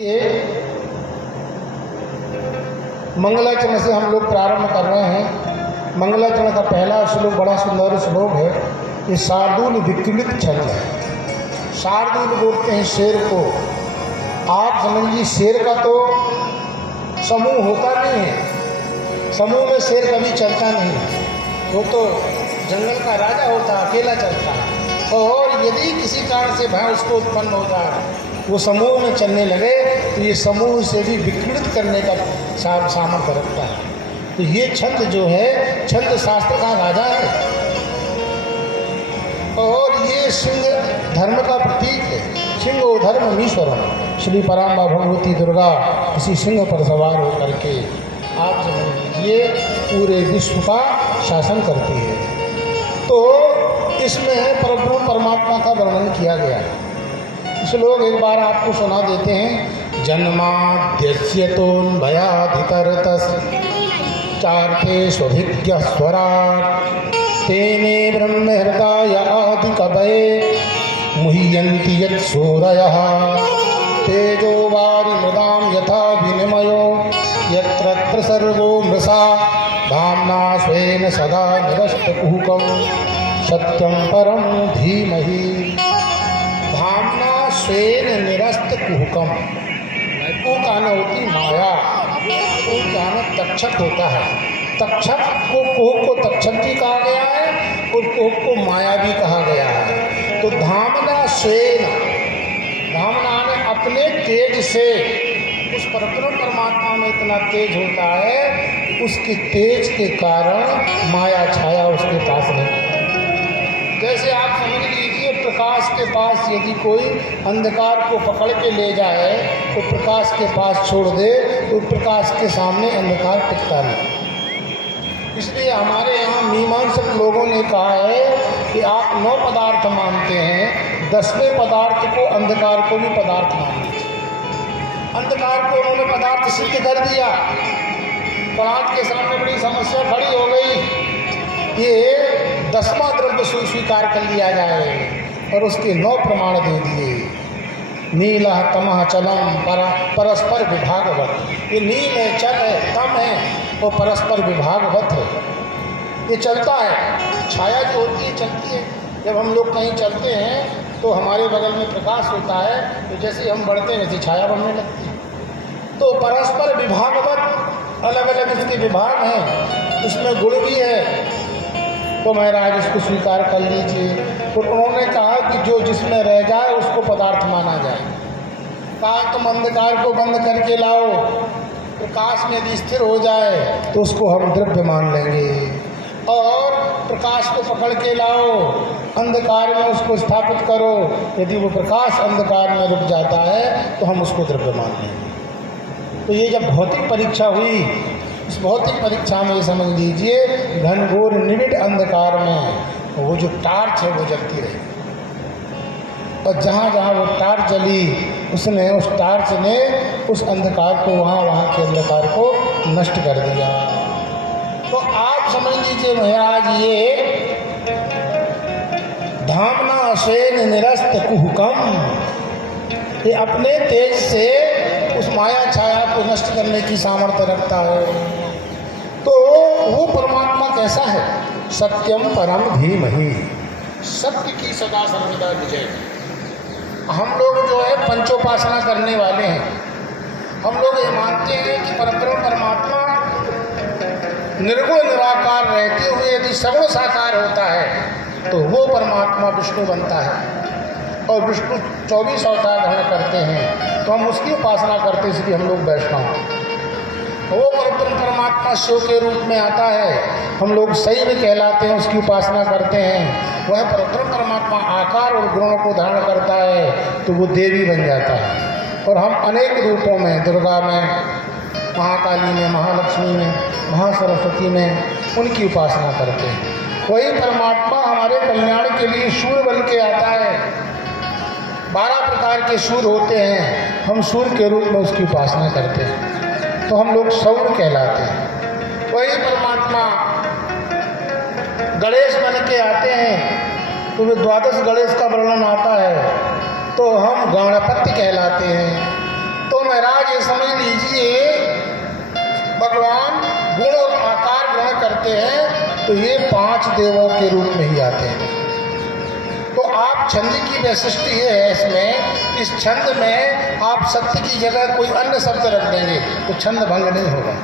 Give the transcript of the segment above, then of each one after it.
ये मंगलाचरण से हम लोग प्रारंभ कर रहे हैं। मंगलाचरण का पहला श्लोक बड़ा सुंदर श्लोक है। ये शार्दूल विकृत छंद है। शार्दूल बोलते हैं शेर को। आप समझिए शेर का तो समूह होता नहीं है, समूह में शेर कभी चलता नहीं, वो तो जंगल का राजा होता है, अकेला चलता है। और यदि किसी कारण से भय उसको उत्पन्न हो जाए, वो समूह में चलने लगे तो ये समूह से भी विकृत करने का सामर्थ्य रखता है। तो ये छंद जो है, छंद शास्त्र का राजा है और ये सिंह धर्म का प्रतीक है। सिंह धर्म ईश्वरम। श्री पराम्बा भगवती दुर्गा किसी सिंह पर सवार होकर के आप समझ लीजिए पूरे विश्व का शासन करती है। तो इसमें परब्रह्म परमात्मा का वर्णन किया गया है। श्लोक एक बार आपको सुना देते हैं। जन्माद्यस्य तोन्भयाधितरतस् चार्थे स्वभिज्ञ स्वराट् तेने ब्रह्म हृदय आदि कवये मुह्यन्ति यत् सूरयः तेजो वारि मृदां यथा विनिमयो यत्र सर्वो मृषा धाम्ना स्वेन सदा निरस्तकुहकं सत्यं परं धीमहि। धाम्ना स्वेन निरस्त कुहकम। कुह कहना होती माया, कुह कहना तक्षक होता है। तक्षक को कुह को तक्षक भी कहा गया है और कुह को माया भी कहा गया है। तो धामना स्वेन, धामना ने अपने तेज से, उस परब्रह्म परमात्मा में इतना तेज होता है, उसके तेज के कारण माया छाया उसके पास नहीं। जैसे आप समझ लीजिए प्रकाश के पास यदि कोई अंधकार को पकड़ के ले जाए तो प्रकाश के पास छोड़ दे तो प्रकाश के सामने अंधकार टिकता नहीं। इसलिए हमारे यहाँ मीमांसक लोगों ने कहा है कि आप 9 पदार्थ मानते हैं, 10वें पदार्थ को, अंधकार को भी पदार्थ मान लीजिए। अंधकार को उन्होंने पदार्थ सिद्ध कर दिया। पदार्थ के सामने बड़ी समस्या खड़ी हो गई। ये 10वां द्रव्य स्वीकार कर लिया जाए और उसके 9 प्रमाण दे दिए। नीला तमह चलम परस्पर विभागवत। ये नील है, चल है, तम है और परस्पर विभागवत है। ये चलता है, छाया जो होती है चलती है। जब हम लोग कहीं चलते हैं तो हमारे बगल में प्रकाश होता है, तो जैसे हम बढ़ते हैं वैसे छाया बढ़ने लगती है। तो परस्पर विभागवत, अलग अलग इसके विभाग हैं, उसमें गुण भी है। तो महाराज इसको स्वीकार कर लीजिए। तो उन्होंने कहा कि जो जिसमें रह जाए उसको पदार्थ माना जाए। कहा तुम अंधकार को बंद करके लाओ, प्रकाश में यदि स्थिर हो जाए तो उसको हम द्रव्य मान लेंगे, और प्रकाश को पकड़ के लाओ, अंधकार में उसको स्थापित करो, यदि वो प्रकाश अंधकार में रुक जाता है तो हम उसको द्रव्य मान लेंगे। तो ये जब भौतिक परीक्षा हुई, इस भौतिक परीक्षा में ये समझ लीजिए घनघोर निविड़ अंधकार में वो जो टार्च है वो जलती रही, और जहाँ जहाँ वो टार्च जली उसने, उस टार्च ने उस अंधकार को, वहाँ के अंधकार को नष्ट कर दिया। तो आप समझ लीजिए महाराज ये धामना स्वेन निरस्त कुहकम, ये अपने तेज से उस माया छाया को नष्ट करने की सामर्थ्य रखता है। तो वो परमात्मा कैसा है? सत्यम परम धीमहि, सत्य की सदा सर्वदा विजय। हम लोग जो है पंचोपासना करने वाले हैं, हम लोग ये मानते हैं कि परब्रह्म परमात्मा निर्गुण निराकार रहते हुए यदि सगुण साकार होता है तो वो परमात्मा विष्णु बनता है, और विष्णु 24 अवतार धारण करते हैं, तो हम उसकी उपासना करते हैं। इसलिए हम लोग वैष्णव। वो परब्रह्म परमात्मा शिव के रूप में आता है, हम लोग शैव कहलाते हैं, उसकी उपासना करते हैं। वह परब्रह्म परमात्मा आकार और गुणों को धारण करता है तो वो देवी बन जाता है। और हम अनेक रूपों में, दुर्गा में, महाकाली में, महालक्ष्मी में, महासरस्वती में, उनकी उपासना करते हैं। वही परमात्मा हमारे कल्याण के लिए सूर्य बन के आता है। 12 प्रकार के सूर्य होते हैं, हम सूर्य के रूप में उसकी उपासना करते हैं, तो हम लोग सौर कहलाते हैं। वही परमात्मा गणेश बन के आते हैं, तो 12 गणेश का वर्णन आता है, तो हम गणपति कहलाते हैं। तो महाराज ये समझ लीजिए, भगवान गुण और आकार ग्रहण करते हैं तो ये 5 देवों के रूप में ही आते हैं। तो आप छंद की वैशिष्टि ये है इसमें, इस छंद में आप सत्य की जगह कोई अन्य शब्द रख देंगे तो छंद भंग नहीं होगा।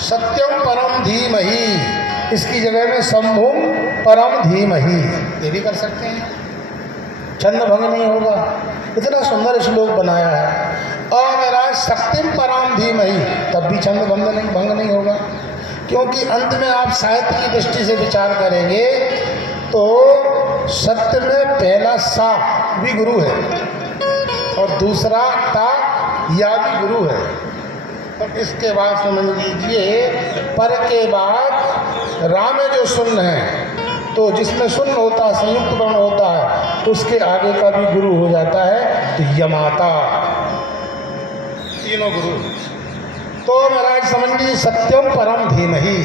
सत्यम परम धीमहि, इसकी जगह में शंभुम परम धीमहि ये भी कर सकते हैं, छंद भंग नहीं होगा। इतना सुंदर श्लोक बनाया है। और महाराज शक्तिम परम धीमहि, तब भी छंद भंग नहीं होगा, क्योंकि अंत में आप साहित्य की दृष्टि से विचार करेंगे तो सत्य में पहला सा भी गुरु है और दूसरा ता या भी गुरु है। और इसके बाद समझ लीजिए, पर के बाद राम में जो शून्य है, तो जिसमें शून्य होता है, संयुक्त वर्ण होता है, तो उसके आगे का भी गुरु हो जाता है, तो यमाता, तीनों गुरु। तो महाराज समझ लीजिए, सत्यम परम धीमहि,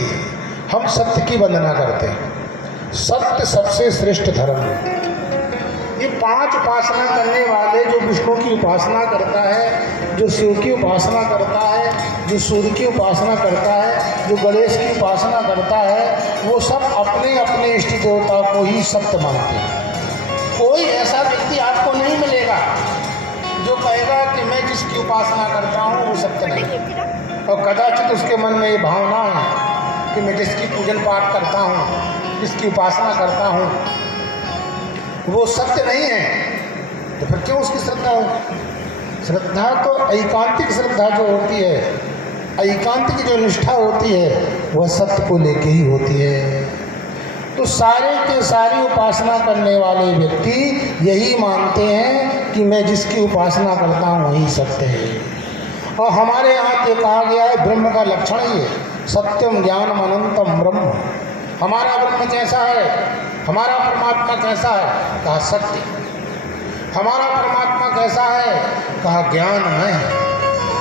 हम सत्य की वंदना करते हैं। सत्य सबसे श्रेष्ठ धर्म है। ये 5 उपासना करने वाले, जो विष्णु की उपासना करता है, जो शिव की उपासना करता है, जो सूर्य की उपासना करता है, जो गणेश की उपासना करता है, वो सब अपने अपने इष्ट देवता को ही सत्य मानते हैं। कोई ऐसा व्यक्ति आपको नहीं मिलेगा जो कहेगा कि मैं जिसकी उपासना करता हूँ वो सत्य नहीं। और कदाचित उसके मन में ये भावना है कि मैं जिसकी पूजन पाठ करता हूँ, जिसकी उपासना करता हूँ, वो सत्य नहीं है, तो फिर क्यों उसकी श्रद्धा हो? श्रद्धा तो एकांतिक श्रद्धा जो होती है, एकांतिक जो निष्ठा होती है, वह सत्य को लेके ही होती है। तो सारे के सारी उपासना करने वाले व्यक्ति यही मानते हैं कि मैं जिसकी उपासना करता हूँ वही सत्य है। और हमारे यहाँ ये कहा गया है, ब्रह्म का लक्षण ही है, सत्यम ज्ञानम अनंतम ब्रह्म। हमारा ब्रह्म कैसा है, हमारा परमात्मा कैसा है, कहा सत्य। हमारा परमात्मा कैसा है, कहा ज्ञानमय है।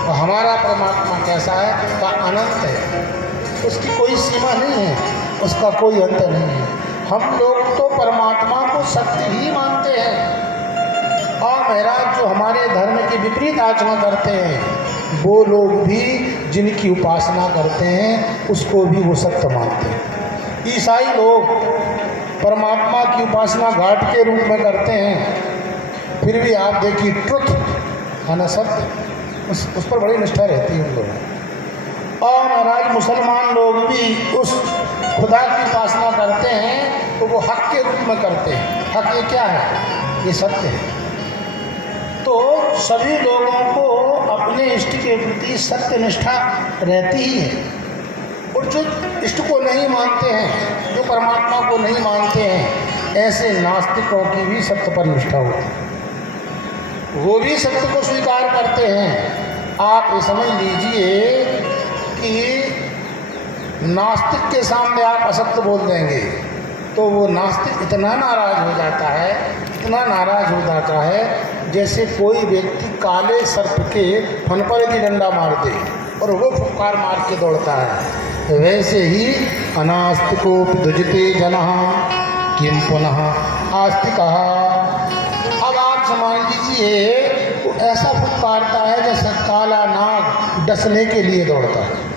और हमारा परमात्मा कैसा है, कहा अनंत है, उसकी कोई सीमा नहीं है, उसका कोई अंत नहीं है। हम लोग तो परमात्मा को सत्य ही मानते हैं। और महाराज जो हमारे धर्म के विपरीत आचरण करते हैं, वो लोग भी जिनकी उपासना करते हैं उसको भी वो सत्य मानते हैं। ईसाई लोग परमात्मा की उपासना घाट के रूप में करते हैं, फिर भी आप देखिए ट्रुथ है ना, सत्य, उस पर बड़ी निष्ठा रहती है उन लोगों। और महाराज मुसलमान लोग भी उस खुदा की उपासना करते हैं तो वो हक के रूप में करते हैं। हक ये क्या है, ये सत्य है। तो सभी लोगों को अपने इष्ट के प्रति सत्य निष्ठा रहती ही है। और जो इष्ट को नहीं मानते हैं, जो परमात्मा को नहीं मानते हैं, ऐसे नास्तिकों की भी सत्य पर निष्ठा होती है, वो भी सत्य को स्वीकार करते हैं। आप ये समझ लीजिए कि नास्तिक के सामने आप असत्य बोल देंगे तो वो नास्तिक इतना नाराज हो जाता है, इतना नाराज हो जाता है, जैसे कोई व्यक्ति काले सर्प के फन पर यदि डंडा मार दे और वो फुफकार मार के दौड़ता है, वैसे ही अनास्तिको दुजते जनः किम पुनः आस्तिकः। अब आप समझ लीजिए, वो ऐसा फुफकारता है जैसे काला नाग डसने के लिए दौड़ता है,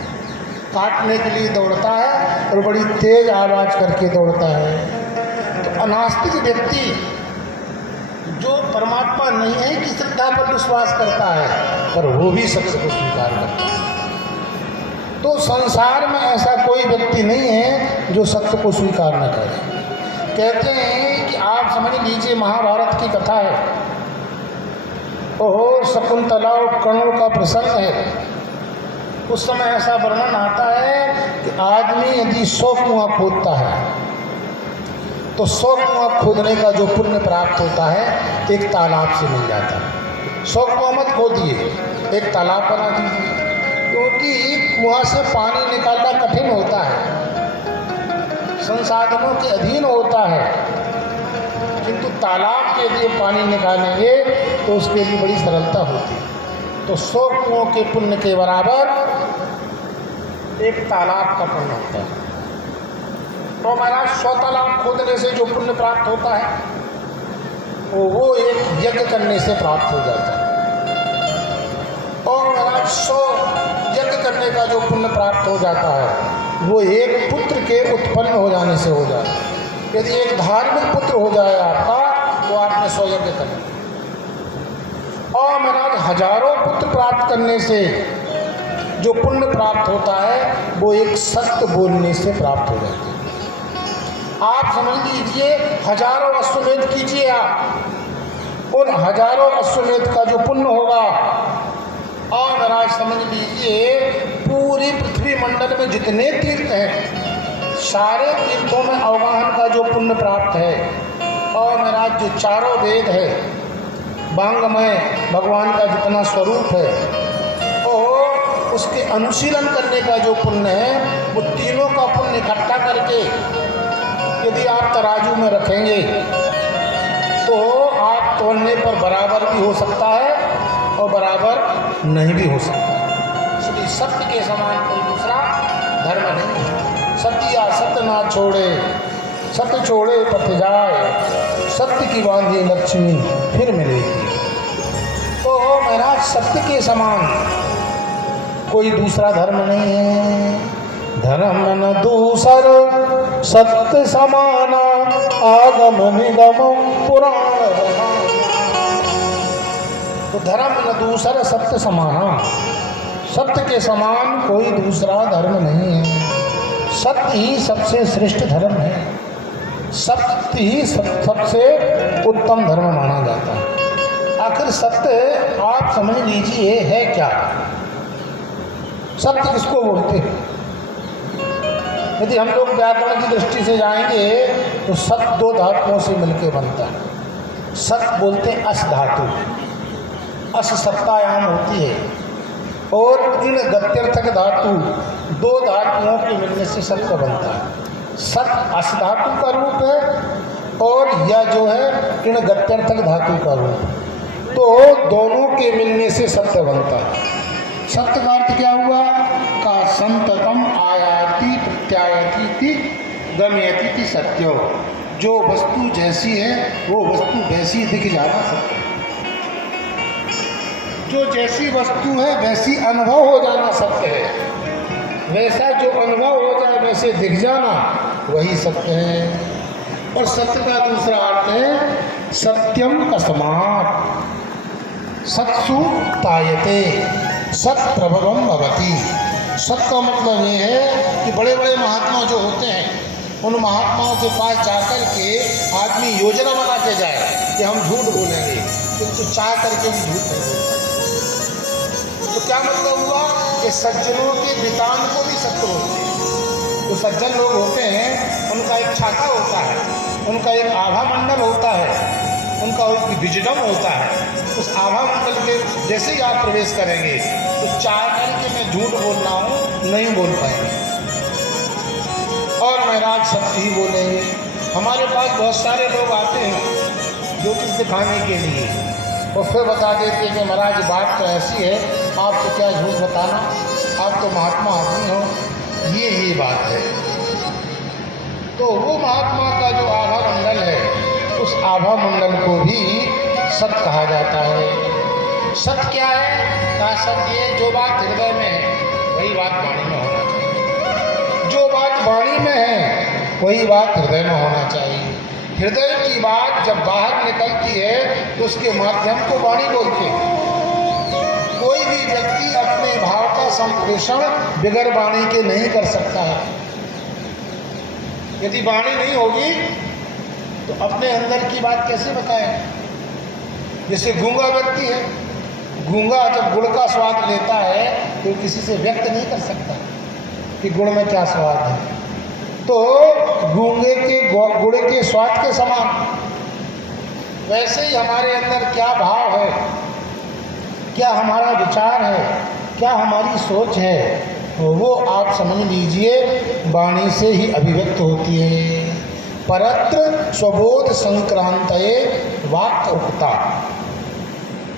काटने के लिए दौड़ता है और बड़ी तेज आवाज़ करके दौड़ता है। तो अनास्तिक व्यक्ति जो परमात्मा नहीं है की श्रद्धा पर विश्वास करता है, पर वो भी सत्य को स्वीकार करता है। तो संसार में ऐसा कोई व्यक्ति नहीं है जो सत्य को स्वीकार न करे। कहते हैं कि आप समझ लीजिए, महाभारत की कथा है, ओह शकुंतला और कर्ण का प्रसंग है। उस समय ऐसा वर्णन आता है कि आदमी यदि 100 कुआं खोदता है तो 100 कुआं खोदने का जो पुण्य प्राप्त होता है एक तालाब से मिल जाता है। 100 कुआं मत खोदिए, एक तालाब बना दीजिए, क्योंकि कुआं से पानी निकालना कठिन होता है, संसाधनों के अधीन होता है, किंतु तालाब के लिए पानी निकालेंगे तो उसके लिए बड़ी सरलता होती है। तो 100 कुओं के पुण्य के बराबर एक तालाब का पुण्य होता है। तो हमारा 100 तालाब खोदने से जो पुण्य प्राप्त होता है वो एक यज्ञ करने से प्राप्त हो जाता है। का जो पुण्य प्राप्त हो जाता है वो एक पुत्र के उत्पन्न हो जाने से हो जाता है। यदि एक धार्मिक पुत्र हो जाए आपका तो आपने स्वयज्ञ कर लिया। और महाराज हजारों पुत्र प्राप्त करने से जो पुण्य प्राप्त होता है वो एक सत्य बोलने से प्राप्त हो जाता है। आप समझ लीजिए हजारों अश्वमेध कीजिए आप, उन हजारों अश्वमेध का जो पुण्य होगा, और महाराज समझ लीजिए पूरी पृथ्वी मंडल में जितने तीर्थ हैं सारे तीर्थों में अवगाहन का जो पुण्य प्राप्त है, और महाराज जो चारों वेद है वांगमय भगवान का जितना स्वरूप है और उसके अनुशीलन करने का जो पुण्य है वो तीनों का पुण्य इकट्ठा करके यदि आप तराजू में रखेंगे तो आप तोलने पर बराबर भी हो सकता है और बराबर नहीं भी हो सकता। इसलिए सत्य के समान कोई दूसरा धर्म नहीं है। सत्या सत्य ना छोड़े, सत्य छोड़े पथ जाए, सत्य की बांधी लक्ष्मी फिर मिलेगी। तो महाराज सत्य के समान कोई दूसरा धर्म नहीं है। धर्म न दूसर सत्य समाना, आगम निगम पुराण बना। तो धर्म न दूसर सत्य समाना, सत्य के समान कोई दूसरा धर्म नहीं है। सत्य ही सबसे श्रेष्ठ धर्म है, सत्य ही सबसे उत्तम धर्म माना जाता है। आखिर सत्य आप समझ लीजिए है क्या? सत्य किसको बोलते हैं? यदि हम लोग व्याकरण की दृष्टि से जाएंगे तो सत्य दो धातुओं से मिलकर बनता है। सत्य बोलते हैं अस धातु, अस सत्तायाम होती है, और इन गत्यर्थक धातु दो धातुओं के मिलने से सत्य बनता है। सत्य अस धातु का रूप है और यह जो है इन गत्यर्थक धातु का रूप, तो दोनों के मिलने से सत्य बनता है। सत्य का अर्थ क्या हुआ? का संततम आयाति प्रत्यायति गम्यति सत्यो। जो वस्तु जैसी है वो वस्तु वैसी दिख जाना सत्य। जो जैसी वस्तु है वैसी अनुभव हो जाना सत्य है। वैसा जो अनुभव हो जाए वैसे दिख जाना वही सत्य है। और सत्य का दूसरा अर्थ है सत्यम अस्मात् सत्सु तायते सत प्रभवम भवति। सत्य का मतलब ये है कि बड़े बड़े महात्मा जो होते हैं उन महात्माओं के पास जाकर के आदमी योजना बना के जाए कि हम झूठ बोलेंगे, किंतु चाह करके भी झूठ नहीं बोलते। तो क्या मतलब हुआ कि सज्जनों के वृतांत को भी सत्य बोलते हैं। जो सज्जन लोग होते हैं उनका एक छाता होता है, उनका एक आभा मंडल होता है, उनका एक विजडम होता है। उस आभा मंडल के जैसे ही आप प्रवेश करेंगे तो चाह करके मैं झूठ बोल रहा हूँ नहीं बोल पाएंगे, और महाराज सत्य ही बोलेंगे। हमारे पास बहुत सारे लोग आते हैं जो कुछ दिखाने के लिए, और फिर बता देते हैं कि महाराज बात तो ऐसी है, आप तो क्या झूठ बताना, आप तो महात्मा आदमी हो। ये बात है। तो वो महात्मा का जो आभा मंडल है उस आभा मंडल को भी सत्य कहा जाता है। सत्य क्या है? कहा सत्य ये जो बात हृदय में है वही बात वाणी में होना चाहिए। जो बात वाणी में है वही बात हृदय में होना चाहिए। हृदय की बात जब बाहर निकलती है तो उसके माध्यम को वाणी बोलते हैं। कोई भी व्यक्ति अपने भाव का संप्रेषण बिगर वाणी के नहीं कर सकता है। यदि वाणी नहीं होगी तो अपने अंदर की बात कैसे बताए? जैसे गूंगा व्यक्ति है, गूंगा जब गुड़ का स्वाद लेता है तो किसी से व्यक्त नहीं कर सकता कि गुड़ में क्या स्वाद है। तो गूंगे के गुड़ के स्वाद के समान वैसे ही हमारे अंदर क्या भाव है, क्या हमारा विचार है, क्या हमारी सोच है, वो आप समझ लीजिए वाणी से ही अभिव्यक्त होती है। परत्र स्वबोध संक्रांतये वाक् उक्ता।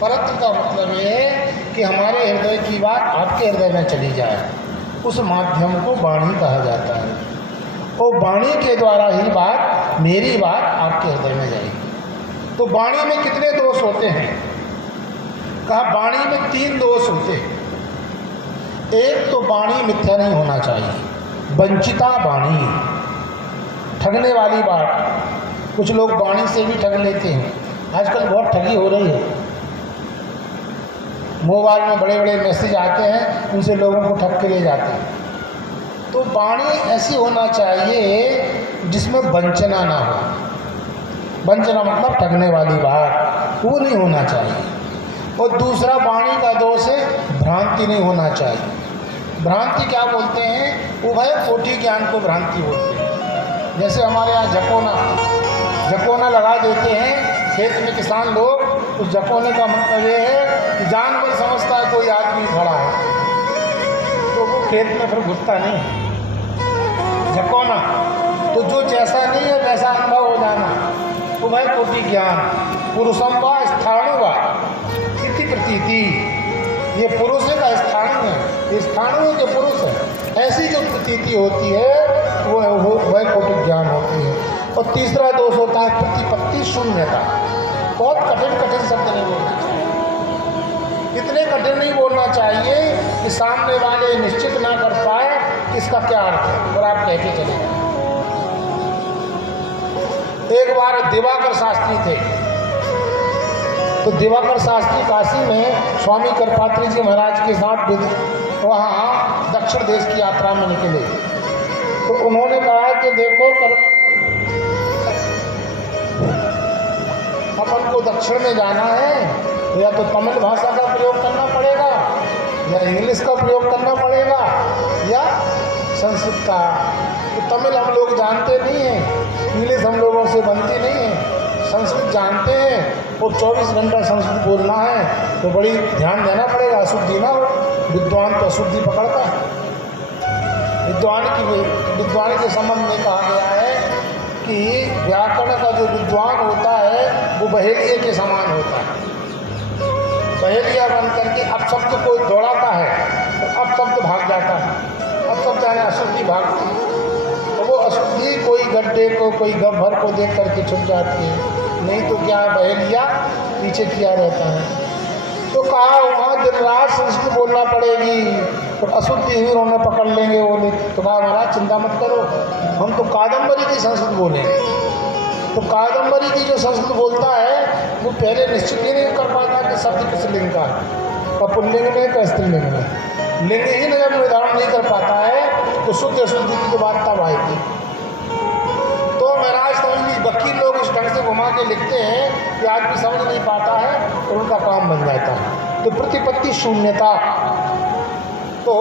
परत्र का मतलब ये है कि हमारे हृदय की बात आपके हृदय में चली जाए, उस माध्यम को वाणी कहा जाता है। और वाणी के द्वारा ही बात, मेरी बात आपके हृदय में जाएगी। तो वाणी में कितने दोष होते हैं? कहा वाणी में 3 दोष होते हैं। एक तो वाणी मिथ्या नहीं होना चाहिए, वंचिता वाणी, ठगने वाली बात। कुछ लोग वाणी से भी ठग लेते हैं। आजकल बहुत ठगी हो रही है। मोबाइल में बड़े बड़े मैसेज आते हैं, उनसे लोगों को ठग के ले जाते हैं। तो वाणी ऐसी होना चाहिए जिसमें वंचना ना हो। वंचना मतलब ठगने वाली बात, वो नहीं होना चाहिए। और दूसरा वाणी का दोष है भ्रांति नहीं होना चाहिए। भ्रांति क्या बोलते हैं? उभय कोटि ज्ञान को भ्रांति बोलते हैं। जैसे हमारे यहाँ जकोना लगा देते हैं खेत में किसान लोग। उस जकोने का मतलब ये है कि जानवर समझता है कोई आदमी खड़ा है, तो वो खेत में फिर घुसता नहीं। जकोना तो जो जैसा नहीं है वैसा अनुभव हो जाना। उभय कोटि ज्ञान पुरुषम व स्थाणु व इति प्रतीति। ये पुरुष का स्थाणु है, ये स्थाणु के पुरुष है। ऐसी जो प्रतीति होती है वो वह कोटि ज्ञान होती है। और तीसरा दोष होता है प्रतिपत्ति शून्यता। बहुत कठिन कठिन शब्द नहीं बोलना चाहिए। इतने कठिन नहीं बोलना चाहिए कि सामने वाले निश्चित ना कर पाए कि इसका क्या अर्थ है, और आप कह के चले जाए। एक बार दिवाकर शास्त्री थे, तो दिवाकर शास्त्री काशी में स्वामी करपात्री जी महाराज के साथ वहाँ दक्षिण देश की यात्रा में निकले। तो उन्होंने कहा कि देखो अपन को दक्षिण में जाना है, या तो तमिल भाषा का प्रयोग करना पड़ेगा, या इंग्लिश का प्रयोग करना पड़ेगा, या संस्कृत का। तो तमिल हम लोग जानते नहीं हैं, इंग्लिश हम लोगों से बनती नहीं है, संस्कृत जानते हैं और 24 घंटा संस्कृत बोलना है, तो बड़ी ध्यान देना पड़ेगा, अशुद्धि ना हो। विद्वान तो अशुद्धि पकड़ता है। विद्वान के संबंध में कहा गया है कि व्याकरण का जो विद्वान होता है वो बहेलिए के समान होता है। बहेलिया बन करके अपशब्द को दौड़ाता है तो अपशब्द भाग जाता है। अपशब्द यानी अशुद्धि भागती है, तो वो अशुद्धि कोई गड्ढे को, कोई गह्वर को देख करके छुप जाती है। नहीं तो क्या बहेलिया पीछे किया रहता है। तो कहा वहाँ दिन रात संस्कृत बोलना पड़ेगी, तो अशुद्धि हुई उन्होंने पकड़ लेंगे वो नहीं। तो कहा महाराज चिंता मत करो, हम तो कादम्बरी की संस्कृत बोलेंगे। तो कादम्बरी की जो संस्कृत बोलता है वो पहले निश्चित ही नहीं कर पाता कि शब्द किस लिंग का है, और पुल्लिंग में का स्त्रीलिंग में। लिंग ही जब निर्धारण नहीं कर पाता है तो शुद्ध अशुद्धि की तो बात तब आएगी। तो महाराज समझ वकील लोग इस ढंग से घुमा के लिखते हैं कि आदमी समझ नहीं पाता है और उनका काम बन जाता है। तो प्रतिपत्ति शून्यता, तो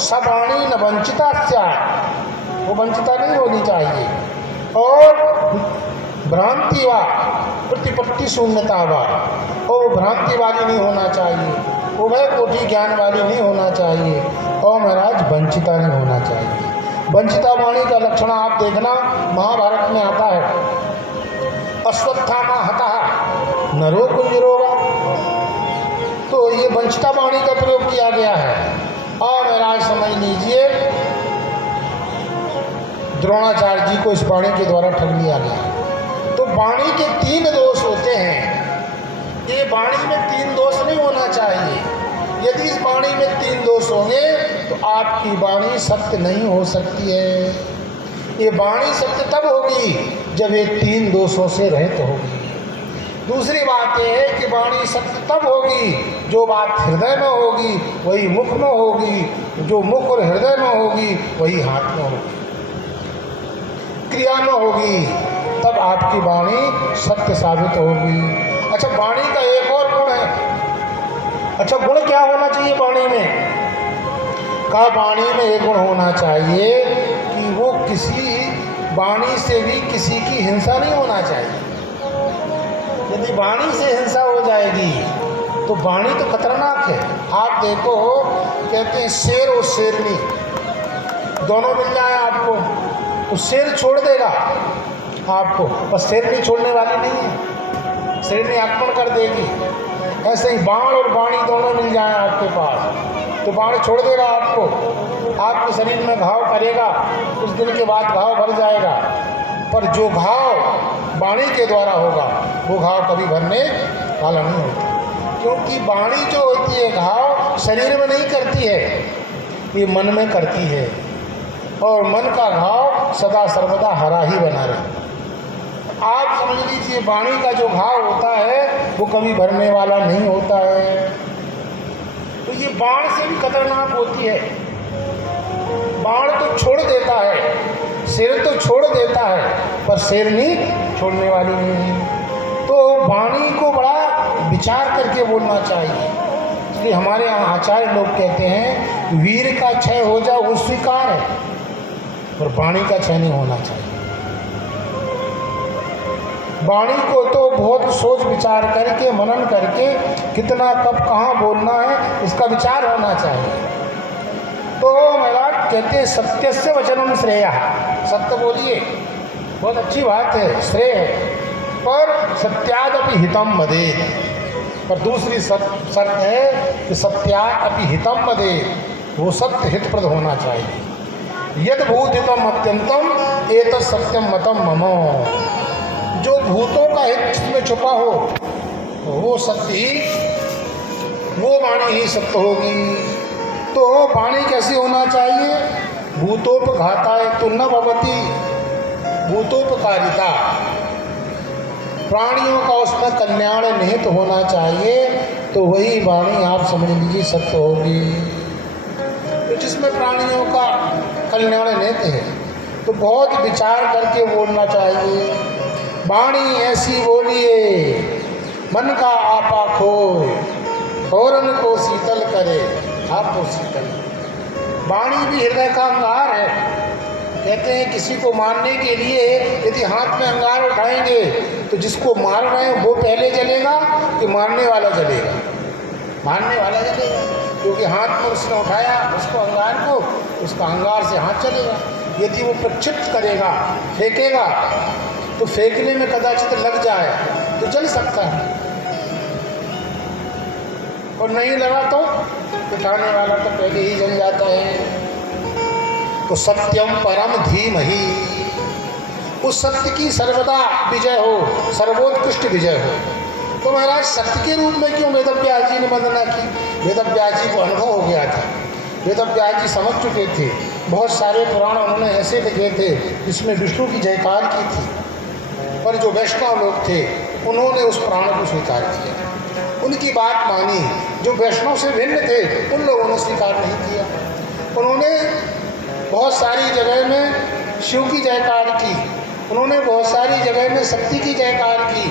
सवाणी न वंचिता स्यात्, वो वंचिता नहीं होनी चाहिए। और भ्रांति वा प्रतिपत्ति शून्यता वा, और भ्रांति वाली नहीं होना चाहिए, उभय कोटि ज्ञान वाली नहीं होना चाहिए, और महाराज वंचिता नहीं होना चाहिए। वंचिता वाणी का लक्षण आप देखना महाभारत में आता है। अश्वत्थामा हतः नरो कुंजरोवा, तो ये वंचिता वाणी का प्रयोग किया गया है। और महाराज समझ लीजिए द्रोणाचार्य जी को इस वाणी के द्वारा ठग लिया गया। तो वाणी के 3 दोष होते हैं। ये वाणी में 3 दोष नहीं होना चाहिए। यदि इस वाणी में 3 दोष होंगे तो आपकी वाणी सत्य नहीं हो सकती है। ये वाणी सत्य तब होगी जब ये 3 दोषों से रहित होगी। दूसरी बात यह है कि वाणी सत्य तब होगी जो बात हृदय में होगी वही मुख में होगी, जो मुख और हृदय में होगी वही हाथ में होगी, क्रिया में होगी, तब आपकी वाणी सत्य साबित होगी। अच्छा, वाणी का एक और गुण है। अच्छा, गुण क्या होना चाहिए वाणी में? का वाणी में एक गुण होना चाहिए कि वो किसी वाणी से भी किसी की हिंसा नहीं होना चाहिए। यदि वाणी से हिंसा हो जाएगी तो वाणी तो खतरनाक है। आप देखो, कहते हैं शेर और शेरनी दोनों मिल जाए आपको तो शेर छोड़ देगा आपको, पर शेरनी छोड़ने वाली नहीं है, शेरनी आक्रमण कर देगी। ऐसे ही बाण और वाणी दोनों मिल जाए आपके पास तो बाण छोड़ देगा आपको, आपके शरीर में घाव करेगा, कुछ दिन के बाद घाव भर जाएगा। पर जो घाव वाणी के द्वारा होगा वो घाव कभी भरने वाला नहीं होता, क्योंकि वाणी जो होती है घाव शरीर में नहीं करती है, ये मन में करती है, और मन का घाव सदा सर्वदा हरा ही बना रहे। आप समझ लीजिए वाणी का जो घाव होता है वो कभी भरने वाला नहीं होता है। तो ये बाण से भी खतरनाक होती है। बाण तो छोड़ देता है, सिर तो छोड़ देता है, पर शेरनी छोड़ने वाली नहीं है। तो वाणी को बड़ा विचार करके बोलना चाहिए। इसलिए हमारे यहाँ आचार्य लोग कहते हैं वीर का क्षय हो जाए वो स्वीकार है, पर वाणी का क्षय नहीं होना चाहिए। वाणी को तो बहुत सोच विचार करके मनन करके कितना कब कहाँ बोलना है इसका विचार होना चाहिए। तो महाराज कहते हैं सत्य से वचनम श्रेय, सत्य बोलिए बहुत अच्छी बात है, श्रेय है, पर सत्यादपि हितम वदेत्। पर दूसरी शर्त है कि सत्यादपि हितम वदेत्, वो सत्य हितप्रद होना चाहिए। यद भूतितम अत्यंतम एतत् सत्यम मतम ममो, जो भूतों का हित जिसमें छुपा हो वो सत्य ही, वो वाणी ही सत्य होगी। तो वाणी कैसी होना चाहिए? भूतोपघाताय तो न भवति, भूतोपकारिता, प्राणियों का उसमें कल्याण निहित होना चाहिए, तो वही वाणी आप समझ लीजिए सत्य होगी। तो जिसमें प्राणियों का कल्याण निहित है तो बहुत विचार करके बोलना चाहिए। वाणी ऐसी बोलिए मन का आपा खोए, फौरन को शीतल करे आपको शीतल। वाणी भी हृदय का अंगार है। कहते हैं किसी को मारने के लिए यदि हाथ में अंगार उठाएंगे तो जिसको मार रहे हैं वो पहले जलेगा कि मारने वाला जलेगा? मारने वाला जलेगा, क्योंकि हाथ में उसने उठाया उसको अंगार को, उसका अंगार से हाथ चलेगा। यदि वो प्रक्षिप्त करेगा, फेंकेगा, तो फेंकने में कदाचित लग जाए तो जल सकता है, और नहीं लगा तो उठाने वाला तो पहले ही जल जाता है। तो सत्यम परम धीमहि, उस सत्य की सर्वदा विजय हो, सर्वोत्कृष्ट विजय हो। तो महाराज सत्य के रूप में क्यों वेदव्यास जी ने वंदना की? वेदव्यास जी को अनुभव हो गया था, वेदव्यास जी समझ चुके थे। बहुत सारे पुराण उन्होंने ऐसे लिखे थे जिसमें विष्णु की जयकार की थी, पर जो वैष्णव लोग थे उन्होंने उस प्राण को स्वीकार किया, उनकी बात मानी। जो वैष्णव से भिन्न थे उन लोगों ने स्वीकार नहीं किया। उन्होंने बहुत सारी जगह में शिव की जयकार की, उन्होंने बहुत सारी जगह में शक्ति की जयकार की,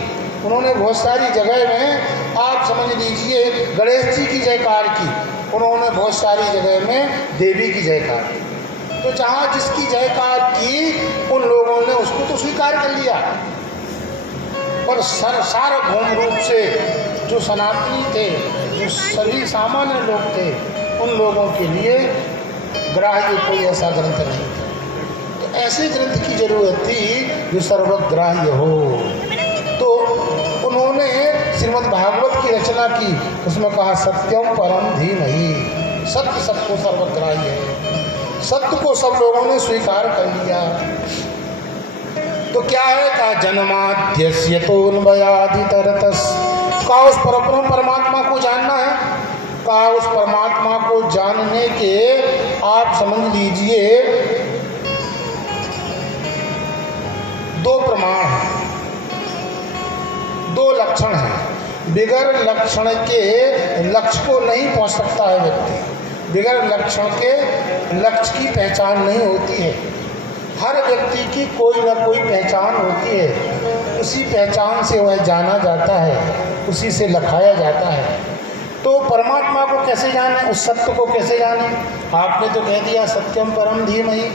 उन्होंने बहुत सारी जगह में आप समझ लीजिए गणेश जी की जयकार की, उन्होंने बहुत सारी जगह में देवी की जयकार की। तो जहाँ जिसकी जयकार की उन लोगों ने उसको तो स्वीकार कर लिया, पर सार्वभौम रूप से जो सनातनी थे, जो सभी सामान्य लोग थे, उन लोगों के लिए ग्राह्य कोई ऐसा ग्रंथ नहीं था। तो ऐसे ग्रंथ की जरूरत थी जो सर्वग्राह्य हो। तो उन्होंने श्रीमद् भागवत की रचना की, उसमें कहा सत्यम परम धीमहि, सत्य सबको सर्वग्राह्य है, सत्य को सब लोगों ने स्वीकार कर लिया। तो क्या है? कहा जन्माद्यस्य तोन्वयादितरतस्, का उस परब्रह्म परमात्मा को जानना है। कहा उस परमात्मा को जानने के आप समझ लीजिए दो प्रमाण हैं, दो लक्षण हैं। बिगर लक्षण के लक्ष्य को नहीं पहुंच सकता है व्यक्ति, बिगर लक्षण के लक्ष्य की पहचान नहीं होती है। हर व्यक्ति की कोई ना कोई पहचान होती है, उसी पहचान से वह जाना जाता है, उसी से लखाया जाता है। तो परमात्मा को कैसे जाने, उस सत्य को कैसे जाने? आपने तो कह दिया सत्यम परम धीमहि,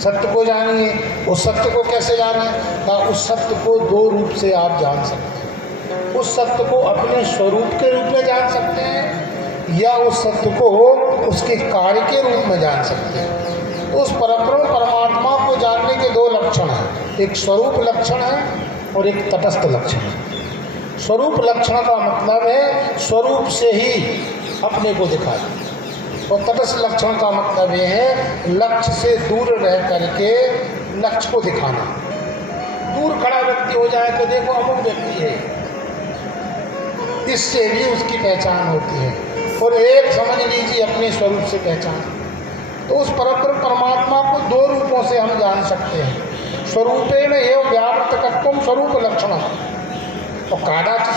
सत्य को जानिए। उस सत्य को कैसे जाने? कहा उस सत्य को दो रूप से आप जान सकते हैं। उस सत्य को अपने स्वरूप के रूप में जान सकते हैं, या उस सत्य को उसके कार्य के रूप में जान सकते हैं। उस परब्रह्म परमात्मा को जानने के दो लक्षण हैं, एक स्वरूप लक्षण है और एक तटस्थ लक्षण है। स्वरूप लक्षण का मतलब है स्वरूप से ही अपने को दिखाए, और तटस्थ लक्षण का मतलब ये है लक्ष्य से दूर रह करके लक्ष्य को दिखाना। दूर खड़ा व्यक्ति हो जाए तो देखो अमुक व्यक्ति है, इससे भी उसकी पहचान होती है। और एक समझ लीजिए अपने स्वरूप से पहचान। तो उस परब्रह्म परमात्मा को दो रूपों से हम जान सकते हैं। स्वरूपेण एवं व्यावर्तकत्वम स्वरूप लक्षणम, और कदाचित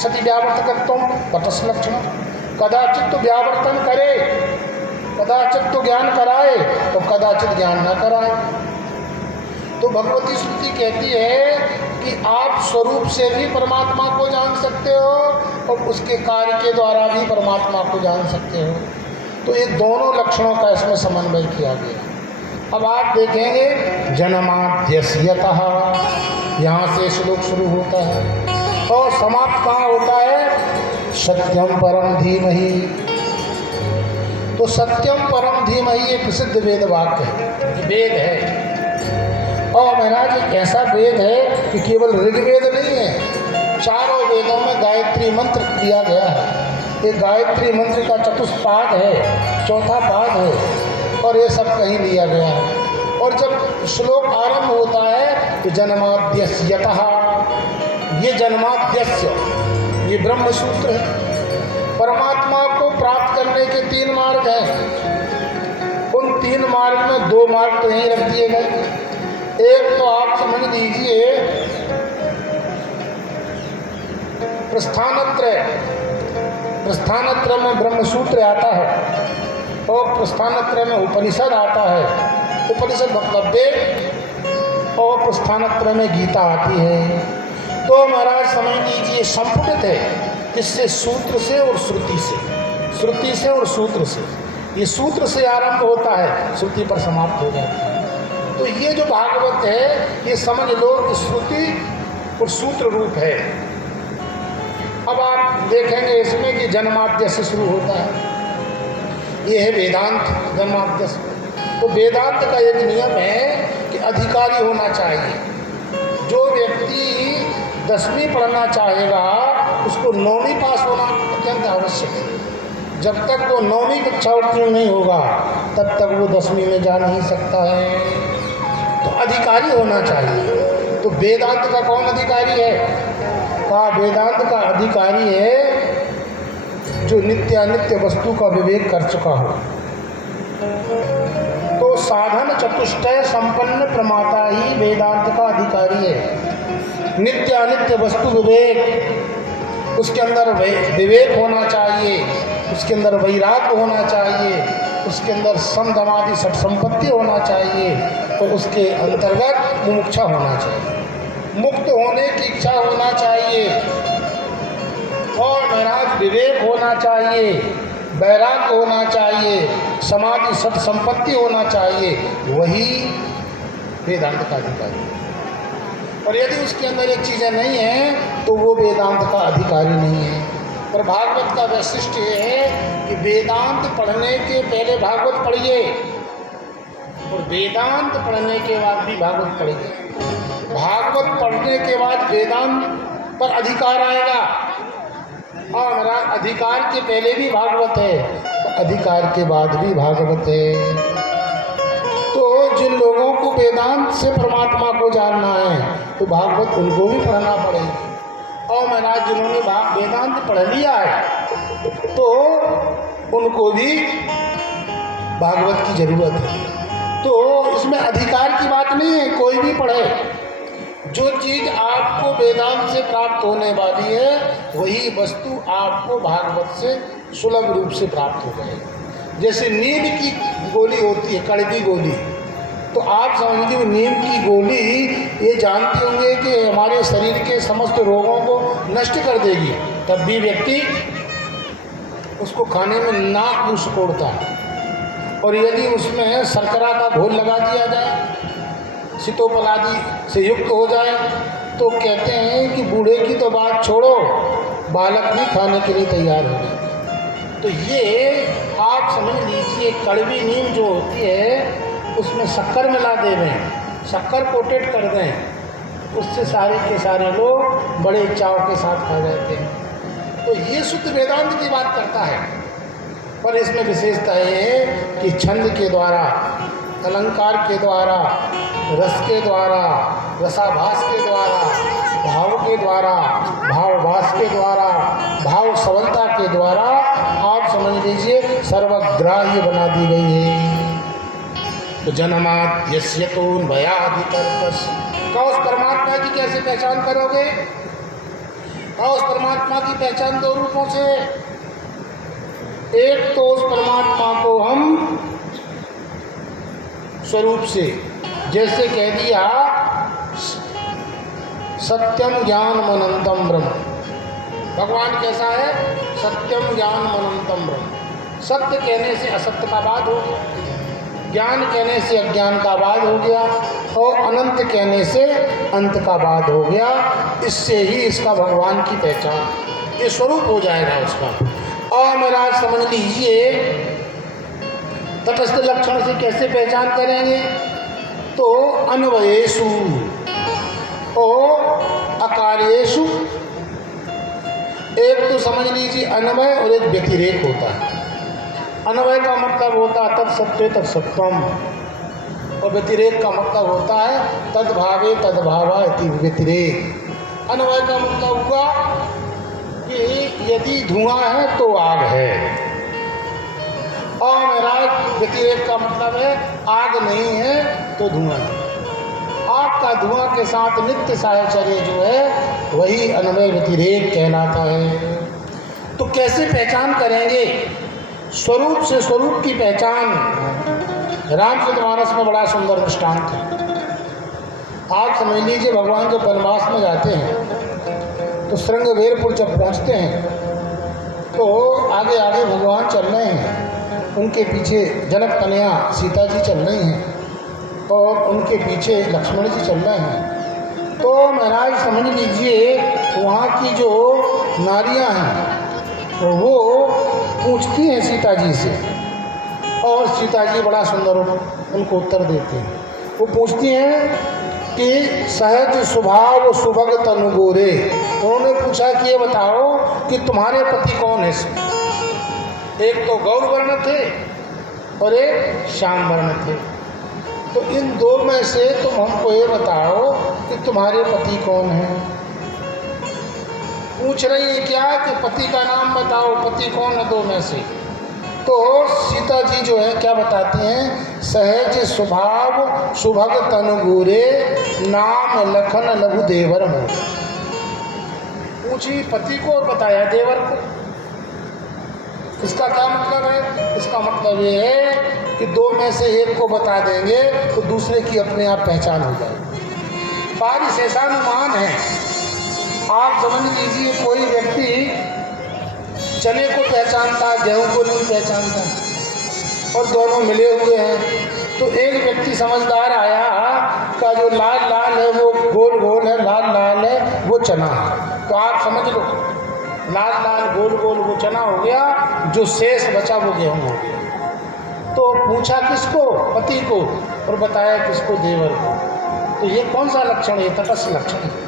सति व्यावर्तकत्वम पटस्थ लक्षणम। कदाचित तो व्यावर्तन करे, कदाचित तो ज्ञान कराए, तो कदाचित ज्ञान न कराए। तो भगवती श्रुति कहती है कि आप स्वरूप से भी परमात्मा को जान सकते हो और उसके कार्य के द्वारा भी परमात्मा को जान सकते हो। तो ये दोनों लक्षणों का इसमें समन्वय किया गया। अब आप देखेंगे जन्माद्यस्यतः, यहाँ से श्लोक शुरू होता है और समाप्त कहाँ होता है? सत्यम परम धीमहि। तो सत्यम परम धीमहि ये प्रसिद्ध वेद वाक्य है, वेद है। और महाराज एक ऐसा वेद है कि केवल ऋग्वेद नहीं है, चारों वेदों में गायत्री मंत्र दिया गया है। ये गायत्री मंत्र का चतुष्पाद है, चौथा पाद है, और ये सब कहीं लिया गया है। और जब श्लोक आरंभ होता है तो जन्माद्यस्यतः, ये जन्माद्यस्य ये ब्रह्म सूत्र है। परमात्मा को प्राप्त करने के 3 मार्ग हैं। उन 3 मार्ग में 2 मार्ग तो यहीं रख दिए गए। एक तो आप समझ लीजिए प्रस्थानत्रय, प्रस्थानत्रय में ब्रह्म सूत्र आता है और प्रस्थानत्रय में उपनिषद आता है। उपनिषद मतलब वेद, और प्रस्थानत्रय में गीता आती है। तो महाराज समझ लीजिए संपुटित है इससे सूत्र से और श्रुति से, श्रुति से और सूत्र से। ये सूत्र से आरंभ होता है, श्रुति पर समाप्त हो जाता है। तो ये जो भागवत है ये समझ लो कि श्रुति और सूत्र रूप है। अब आप देखेंगे इसमें कि जन्माद्य से शुरू होता है, ये है वेदांत जन्माद्य। तो वेदांत का एक नियम है कि अधिकारी होना चाहिए। जो व्यक्ति 10वीं पढ़ना चाहेगा उसको 9वीं पास होना अत्यंत आवश्यक है। जब तक वो 9वीं कक्षा उत्तीर्ण नहीं होगा तब तक वो 10वीं में जा नहीं सकता है। तो अधिकारी होना चाहिए। तो वेदांत का कौन अधिकारी है? कहा वेदांत का अधिकारी है जो नित्यानित्य वस्तु का विवेक कर चुका हो। तो साधन चतुष्टय संपन्न प्रमाता ही वेदांत का अधिकारी है। नित्यानित्य वस्तु विवेक, उसके अंदर विवेक होना चाहिए, उसके अंदर वैराग्य होना चाहिए, उसके अंदर समदमादि सट संपत्ति होना चाहिए, और उसके अंतर्गत मुमुक्षा होना चाहिए, मुक्त होने की इच्छा होना चाहिए, और महाराज विवेक होना चाहिए, वैराग्य होना चाहिए, समाधि सट संपत्ति होना चाहिए। वही वेदांत का अधिकारी है। और यदि उसके अंदर एक चीज़ें नहीं हैं तो वो वेदांत का अधिकारी नहीं है। और भागवत का वैशिष्ट्य ये है कि वेदांत पढ़ने के पहले भागवत पढ़िए और वेदांत पढ़ने के बाद भी भागवत पढ़िए। भागवत पढ़ने के बाद वेदांत पर अधिकार आएगा, और हमारा अधिकार के पहले भी भागवत है, अधिकार के बाद भी भागवत है। तो जिन लोगों को वेदांत से परमात्मा को जानना है तो भागवत उनको भी पढ़ना पड़ेगा। और महाराज जिन्होंने वेदांत पढ़ लिया है तो उनको भी भागवत की जरूरत है। तो इसमें अधिकार की बात नहीं है, कोई भी पढ़े। जो चीज़ आपको वेदांत से प्राप्त होने वाली है वही वस्तु आपको भागवत से सुलभ रूप से प्राप्त हो जाएगी। जैसे नीम की गोली होती है, कड़वी गोली, तो आप समझिए नीम की गोली ये जानते होंगे कि हमारे शरीर के समस्त रोगों को नष्ट कर देगी, तब भी व्यक्ति उसको खाने में नाक मुंह सिकोड़ता है। और यदि उसमें शर्करा का घोल लगा दिया जाए, सीतोपलादि से युक्त हो जाए, तो कहते हैं कि बूढ़े की तो बात छोड़ो, बालक भी खाने के लिए तैयार हो जाए। तो ये आप समझ लीजिए कड़वी नीम जो होती है उसमें शक्कर मिला दे दें, शक्कर कोटेड कर दें, उससे सारे के सारे लोग बड़े चाव के साथ खा जाते हैं। तो ये शुद्ध वेदांत की बात करता है। पर इसमें विशेषता ये है कि छंद के द्वारा, अलंकार के द्वारा, रस के द्वारा, रसाभास के द्वारा भाव के द्वारा, भावभास के द्वारा, भाव सबलता के द्वारा आप समझ लीजिए सर्वग्राह्य बना दी गई है। तो जन्माद् यस्यतो भयादितर्कस्, का उस परमात्मा की कैसे पहचान करोगे? का उस परमात्मा की पहचान दो रूपों से। एक तो उस परमात्मा को हम स्वरूप से, जैसे कह दिया सत्यम ज्ञान अनंतम ब्रह्म, भगवान कैसा है? सत्यम ज्ञान अनंतम ब्रह्म। सत्य कहने से असत्य का बात हो गया, ज्ञान कहने से अज्ञान का बाद हो गया, और अनंत कहने से अंत का बाद हो गया। इससे ही इसका भगवान की पहचान, ये स्वरूप हो जाएगा उसका। और महाराज समझ लीजिए तटस्थ लक्षण से कैसे पहचान करेंगे? तो अन्वयेषु और अकार्येषु, एक तो समझ लीजिए अन्वय और एक व्यतिरेक होता है। अन्वय का मतलब होता है तत्सत्य तत्सत्वम, और व्यतिरेक का मतलब होता है तद्भावे तद्भावा इति व्यतिरेक। अन्वय का मतलब हुआ कि यदि धुआं है तो आग है, और महाराज व्यतिरेक का मतलब है आग नहीं है तो धुआं है। आग का धुआं के साथ नित्य साहचर्य जो है वही अन्वय व्यतिरेक कहलाता है। तो कैसे पहचान करेंगे? स्वरूप से स्वरूप की पहचान रामचरितमानस में बड़ा सुंदर दृष्टांत है। आप समझ लीजिए भगवान जब वनवास में जाते हैं तो श्रृंगवेरपुर जब पहुंचते हैं तो आगे आगे भगवान चल रहे हैं, उनके पीछे जनक कन्या सीता जी चल रही हैं और उनके पीछे लक्ष्मण जी चल रहे हैं। तो महाराज समझ लीजिए वहाँ की जो नारियाँ हैं वो पूछती हैं सीता जी से, और सीता जी बड़ा सुंदर उनको उत्तर देते हैं। वो पूछती हैं कि सहज स्वभाव सुभग तनु गोरे। उन्होंने पूछा कि ये बताओ कि तुम्हारे पति कौन है? एक तो गौर वर्ण थे और एक श्याम वर्ण थे, तो इन दो में से तुम हमको ये बताओ कि तुम्हारे पति कौन है। पूछ रही है क्या कि पति का नाम बताओ, पति कौन है दो में से। तो सीता जी जो है क्या बताती हैं? सहज स्वभाव सुभग तनु गोरे, नाम लखन लघु देवर हो। पूछी पति को और बताया देवर को। इसका क्या मतलब है? इसका मतलब ये है कि दो में से एक को बता देंगे तो दूसरे की अपने आप पहचान हो जाएगी। पारिशेषानुमान है। आप समझ लीजिए कोई व्यक्ति चने को पहचानता है, गेहूं को नहीं पहचानता, और दोनों मिले हुए हैं। तो एक व्यक्ति समझदार आया का जो लाल लाल है वो गोल गोल है, लाल लाल है वो चना है। तो आप समझ लो लाल लाल गोल गोल वो चना हो गया, जो शेष बचा वो गेहूं हो गया। तो पूछा किसको? पति को, और बताया किसको? देवर को। तो ये कौन सा लक्षण है? तटस्थ लक्षण है।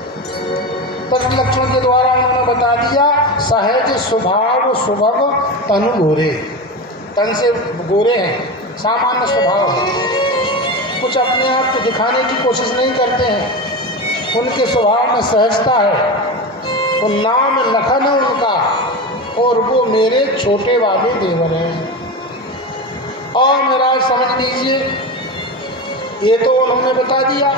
तटस्थ लक्षण के द्वारा उन्होंने बता दिया सहज स्वभाव सुभग तनु गोरे, तन से गोरे हैं, सामान्य स्वभाव है, कुछ अपने आप को दिखाने की कोशिश नहीं करते हैं, उनके स्वभाव में सहजता है। तो नाम लखन है उनका, और वो मेरे छोटे वाले देवर हैं। और मेरा समझ लीजिए ये तो उन्होंने बता दिया।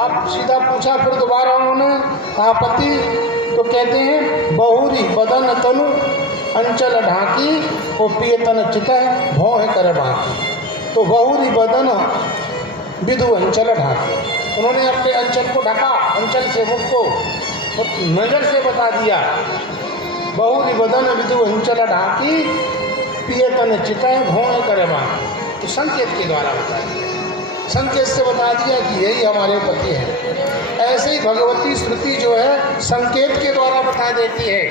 अब सीधा पूछा फिर दोबारा उन्होंने कहा पति, तो कहते हैं बहुरी बदन तनु अंचल ढाकी, और पियतन चितह भौह कर बाकी। तो बहुरी बदन विदु अंचल ढाकी, उन्होंने अपने अंचल को ढका, अंचल से मुख को नजर से बता दिया। बहुरी बदन विदु अंचल ढाकी, पियतन चितह भौह कर बाकी। तो संकेत के द्वारा बता दिया, संकेत से बता दिया कि यही हमारे पति हैं। ऐसे ही भगवती श्रुति जो है संकेत के द्वारा बता देती है।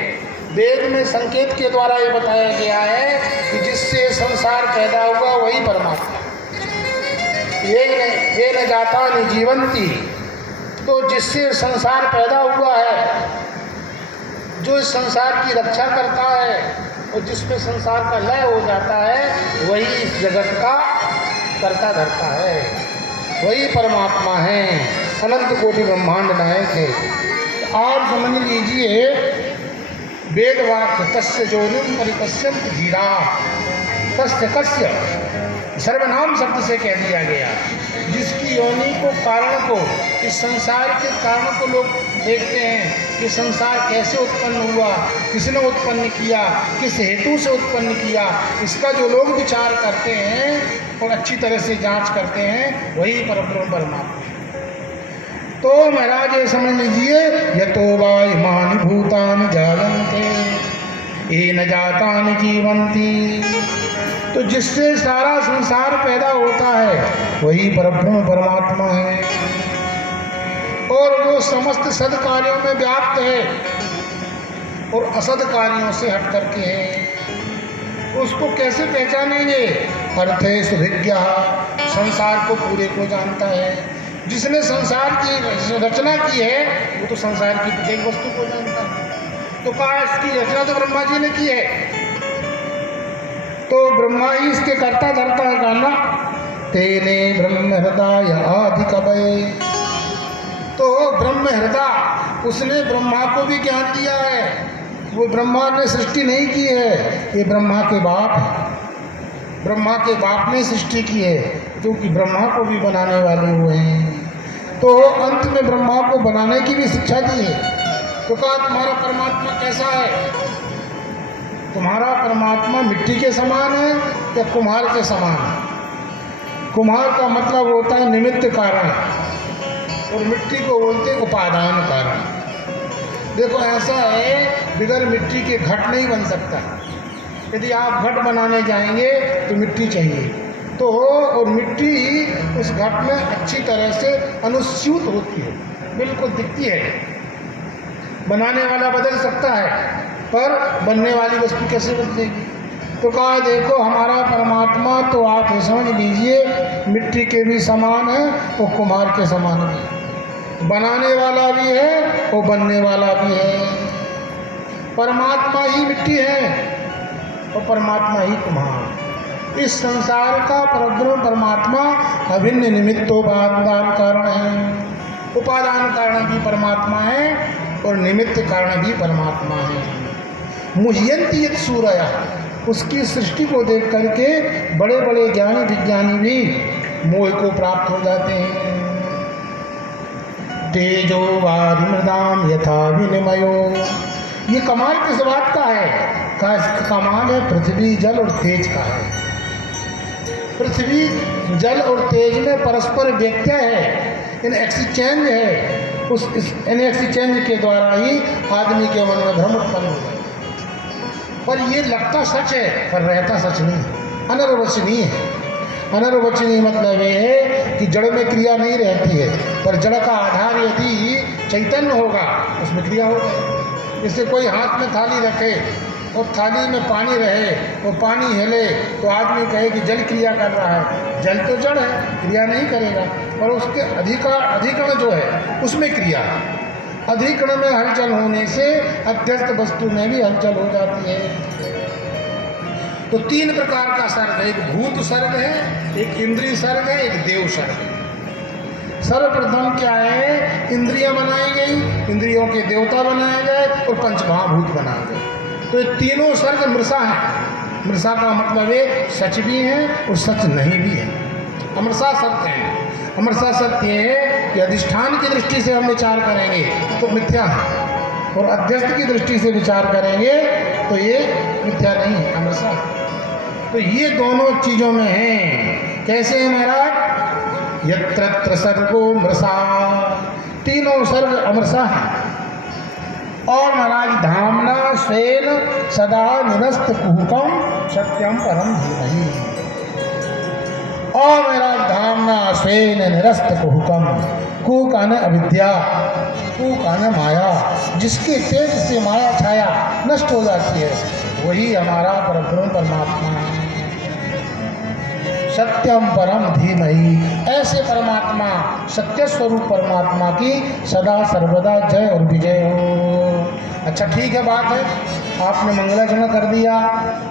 वेद में संकेत के द्वारा ये बताया गया है कि जिससे संसार पैदा हुआ वही परमात्मा। ये न जाता न जीवंती, तो जिससे संसार पैदा हुआ है, जो इस संसार की रक्षा करता है और जिसमें संसार का लय हो जाता है, वही इस जगत का करता धरता है, वही परमात्मा है, अनंत कोटि ब्रह्मांड नायक है। आप समझ लीजिए वेद वाक्य तस्य जोनिम परिपश्यन्ति धीरा, तस्य कस्य सर्वनाम शब्द से कह दिया गया, जिसकी योनि को, कारण को, इस संसार के कारण को लोग देखते हैं कि संसार कैसे उत्पन्न हुआ, किसने उत्पन्न किया, किस हेतु से उत्पन्न किया, इसका जो लोग विचार करते हैं और अच्छी तरह से जांच करते हैं, वही परब्रह्म परमात्मा। तो महाराज ये समझ लीजिए, यतो वा इमानि भूतानि जायन्ते येन जातानि जीवन्ति, तो जिससे सारा संसार पैदा होता है वही परब्रह्म परमात्मा है, और वो समस्त सद कार्यों में व्याप्त है और असद कार्यों से हट करके है। उसको कैसे पहचानेंगे? अर्थे सुभिज्ञ, संसार को पूरे को जानता है। जिसने संसार की रचना की है वो तो संसार की प्रत्येक वस्तु को जानता है। तो कहा इसकी रचना तो ब्रह्मा जी ने की है, तो ब्रह्मा ही इसके कर्ता धर्ता है। कहना तेने ब्रह्म हृदय आदि कवये, तो ब्रह्म हृदय, उसने ब्रह्मा को भी ज्ञान दिया है। वो ब्रह्मा ने सृष्टि नहीं की है, ये ब्रह्मा के बाप है। ब्रह्मा के बाप ने सृष्टि की है, क्योंकि ब्रह्मा को भी बनाने वाले हुए हैं। तो अंत में ब्रह्मा को बनाने की भी शिक्षा दी है। तो कहा तुम्हारा परमात्मा कैसा है? तुम्हारा परमात्मा मिट्टी के समान है या कुम्हार के समान है? कुम्हार का मतलब होता है निमित्त कारण, और मिट्टी को बोलते हैं उपादान कारण। देखो ऐसा है, बिगर मिट्टी के घट नहीं बन सकता। यदि आप घट बनाने जाएंगे तो मिट्टी चाहिए, तो और मिट्टी उस घट में अच्छी तरह से अनुस्यूत होती है, बिल्कुल दिखती है। बनाने वाला बदल सकता है, पर बनने वाली वस्तु कैसे बदलेगी? तो कहा देखो हमारा परमात्मा तो आप ये समझ लीजिए मिट्टी के भी समान है और कुम्हार के समान भी है। बनाने वाला भी है और बनने वाला भी है। परमात्मा ही मिट्टी है और परमात्मा ही कुम्हार। इस संसार का परब्रह्म परमात्मा अभिन्न निमित्तोपादान कारण है। उपादान कारण भी परमात्मा है और निमित्त कारण भी परमात्मा है। मुह्यन्ति यत् सूरयः, उसकी सृष्टि को देख करके बड़े बड़े ज्ञानी विज्ञानी भी मोह को प्राप्त हो जाते हैं। तेजो वारिमृदाम यथा विनिमयो, ये कमाल किस बात का है? कमाल है पृथ्वी जल और तेज का है। पृथ्वी जल और तेज में परस्पर व्यत्यय है, इन एक्सचेंज है। इन एक्सचेंज के द्वारा ही आदमी के मन में भ्रम उत्पन्न होता है। पर ये लगता सच है पर रहता सच नहीं, अनर्वचनीय है। अनर्वचनीय मतलब ये है कि जड़ में क्रिया नहीं रहती है, पर जड़ का आधार यदि चैतन्य होगा उसमें क्रिया होगी। जैसे कोई हाथ में थाली रखे और थाली में पानी रहे और पानी हिले तो आदमी कहे कि जल क्रिया कर रहा है। जल तो जड़ है, क्रिया नहीं करेगा, और उसके अधिकरण जो है उसमें क्रिया है। अधिकरण में हलचल होने से अध्यस्त वस्तु में भी हलचल हो जाती है। तो तीन प्रकार का सर्ग है, एक भूत सर्ग है, एक इंद्रिय सर्ग है, एक देव सर्ग है। सर्वप्रथम क्या है? इंद्रियां बनाई गई, इंद्रियों के देवता बनाए गए और पंचमहाभूत बनाए गए। तो ये तीनों सर्ग मृषा है। मृषा का मतलब है सच भी है और सच नहीं भी है। अमृषा सत्य है। अमृषा सत्य है कि अधिष्ठान की दृष्टि से हम विचार करेंगे तो मिथ्या है, और अध्यस्त की दृष्टि से विचार करेंगे तो ये मिथ्या नहीं है, अमृषा। तो ये दोनों चीज़ों में है। कैसे है महाराज? यत्र सर्गो मृषा, तीनों सर्ग अमृषा है। और महाराज धामना स्वेन सदा निरस्त कुहुकम सत्यम परम धीमहि। और महाराज धामना स्वेन निरस्त कुहुकम, कुह का न अविद्या, कुह का न माया, जिसके तेज से माया छाया नष्ट हो जाती है, वही हमारा परब्रह्म परमात्मा है। सत्यम परम धीमहि, ऐसे परमात्मा सत्य स्वरूप परमात्मा की सदा सर्वदा जय और विजय हो। अच्छा ठीक है, बात है आपने मंगलाचरण कर दिया,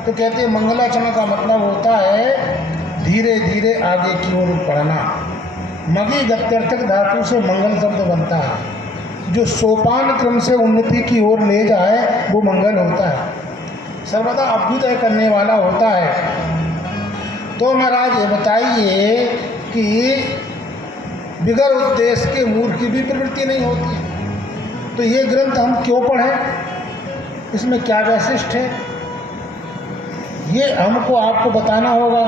तो कहते हैं मंगलाचरण का मतलब होता है धीरे धीरे आगे की ओर बढ़ना। मगी गत्यर्थक धातु से मंगल शब्द बनता है। जो सोपान क्रम से उन्नति की ओर ले जाए वो मंगल होता है, सर्वदा अभ्युदय करने वाला होता है। तो महाराज ये बताइए कि बिगर उद्देश्य के मूर्ख की भी प्रवृत्ति नहीं होती है, तो ये ग्रंथ हम क्यों पढ़ें, इसमें क्या वैशिष्ट है, ये हमको आपको बताना होगा।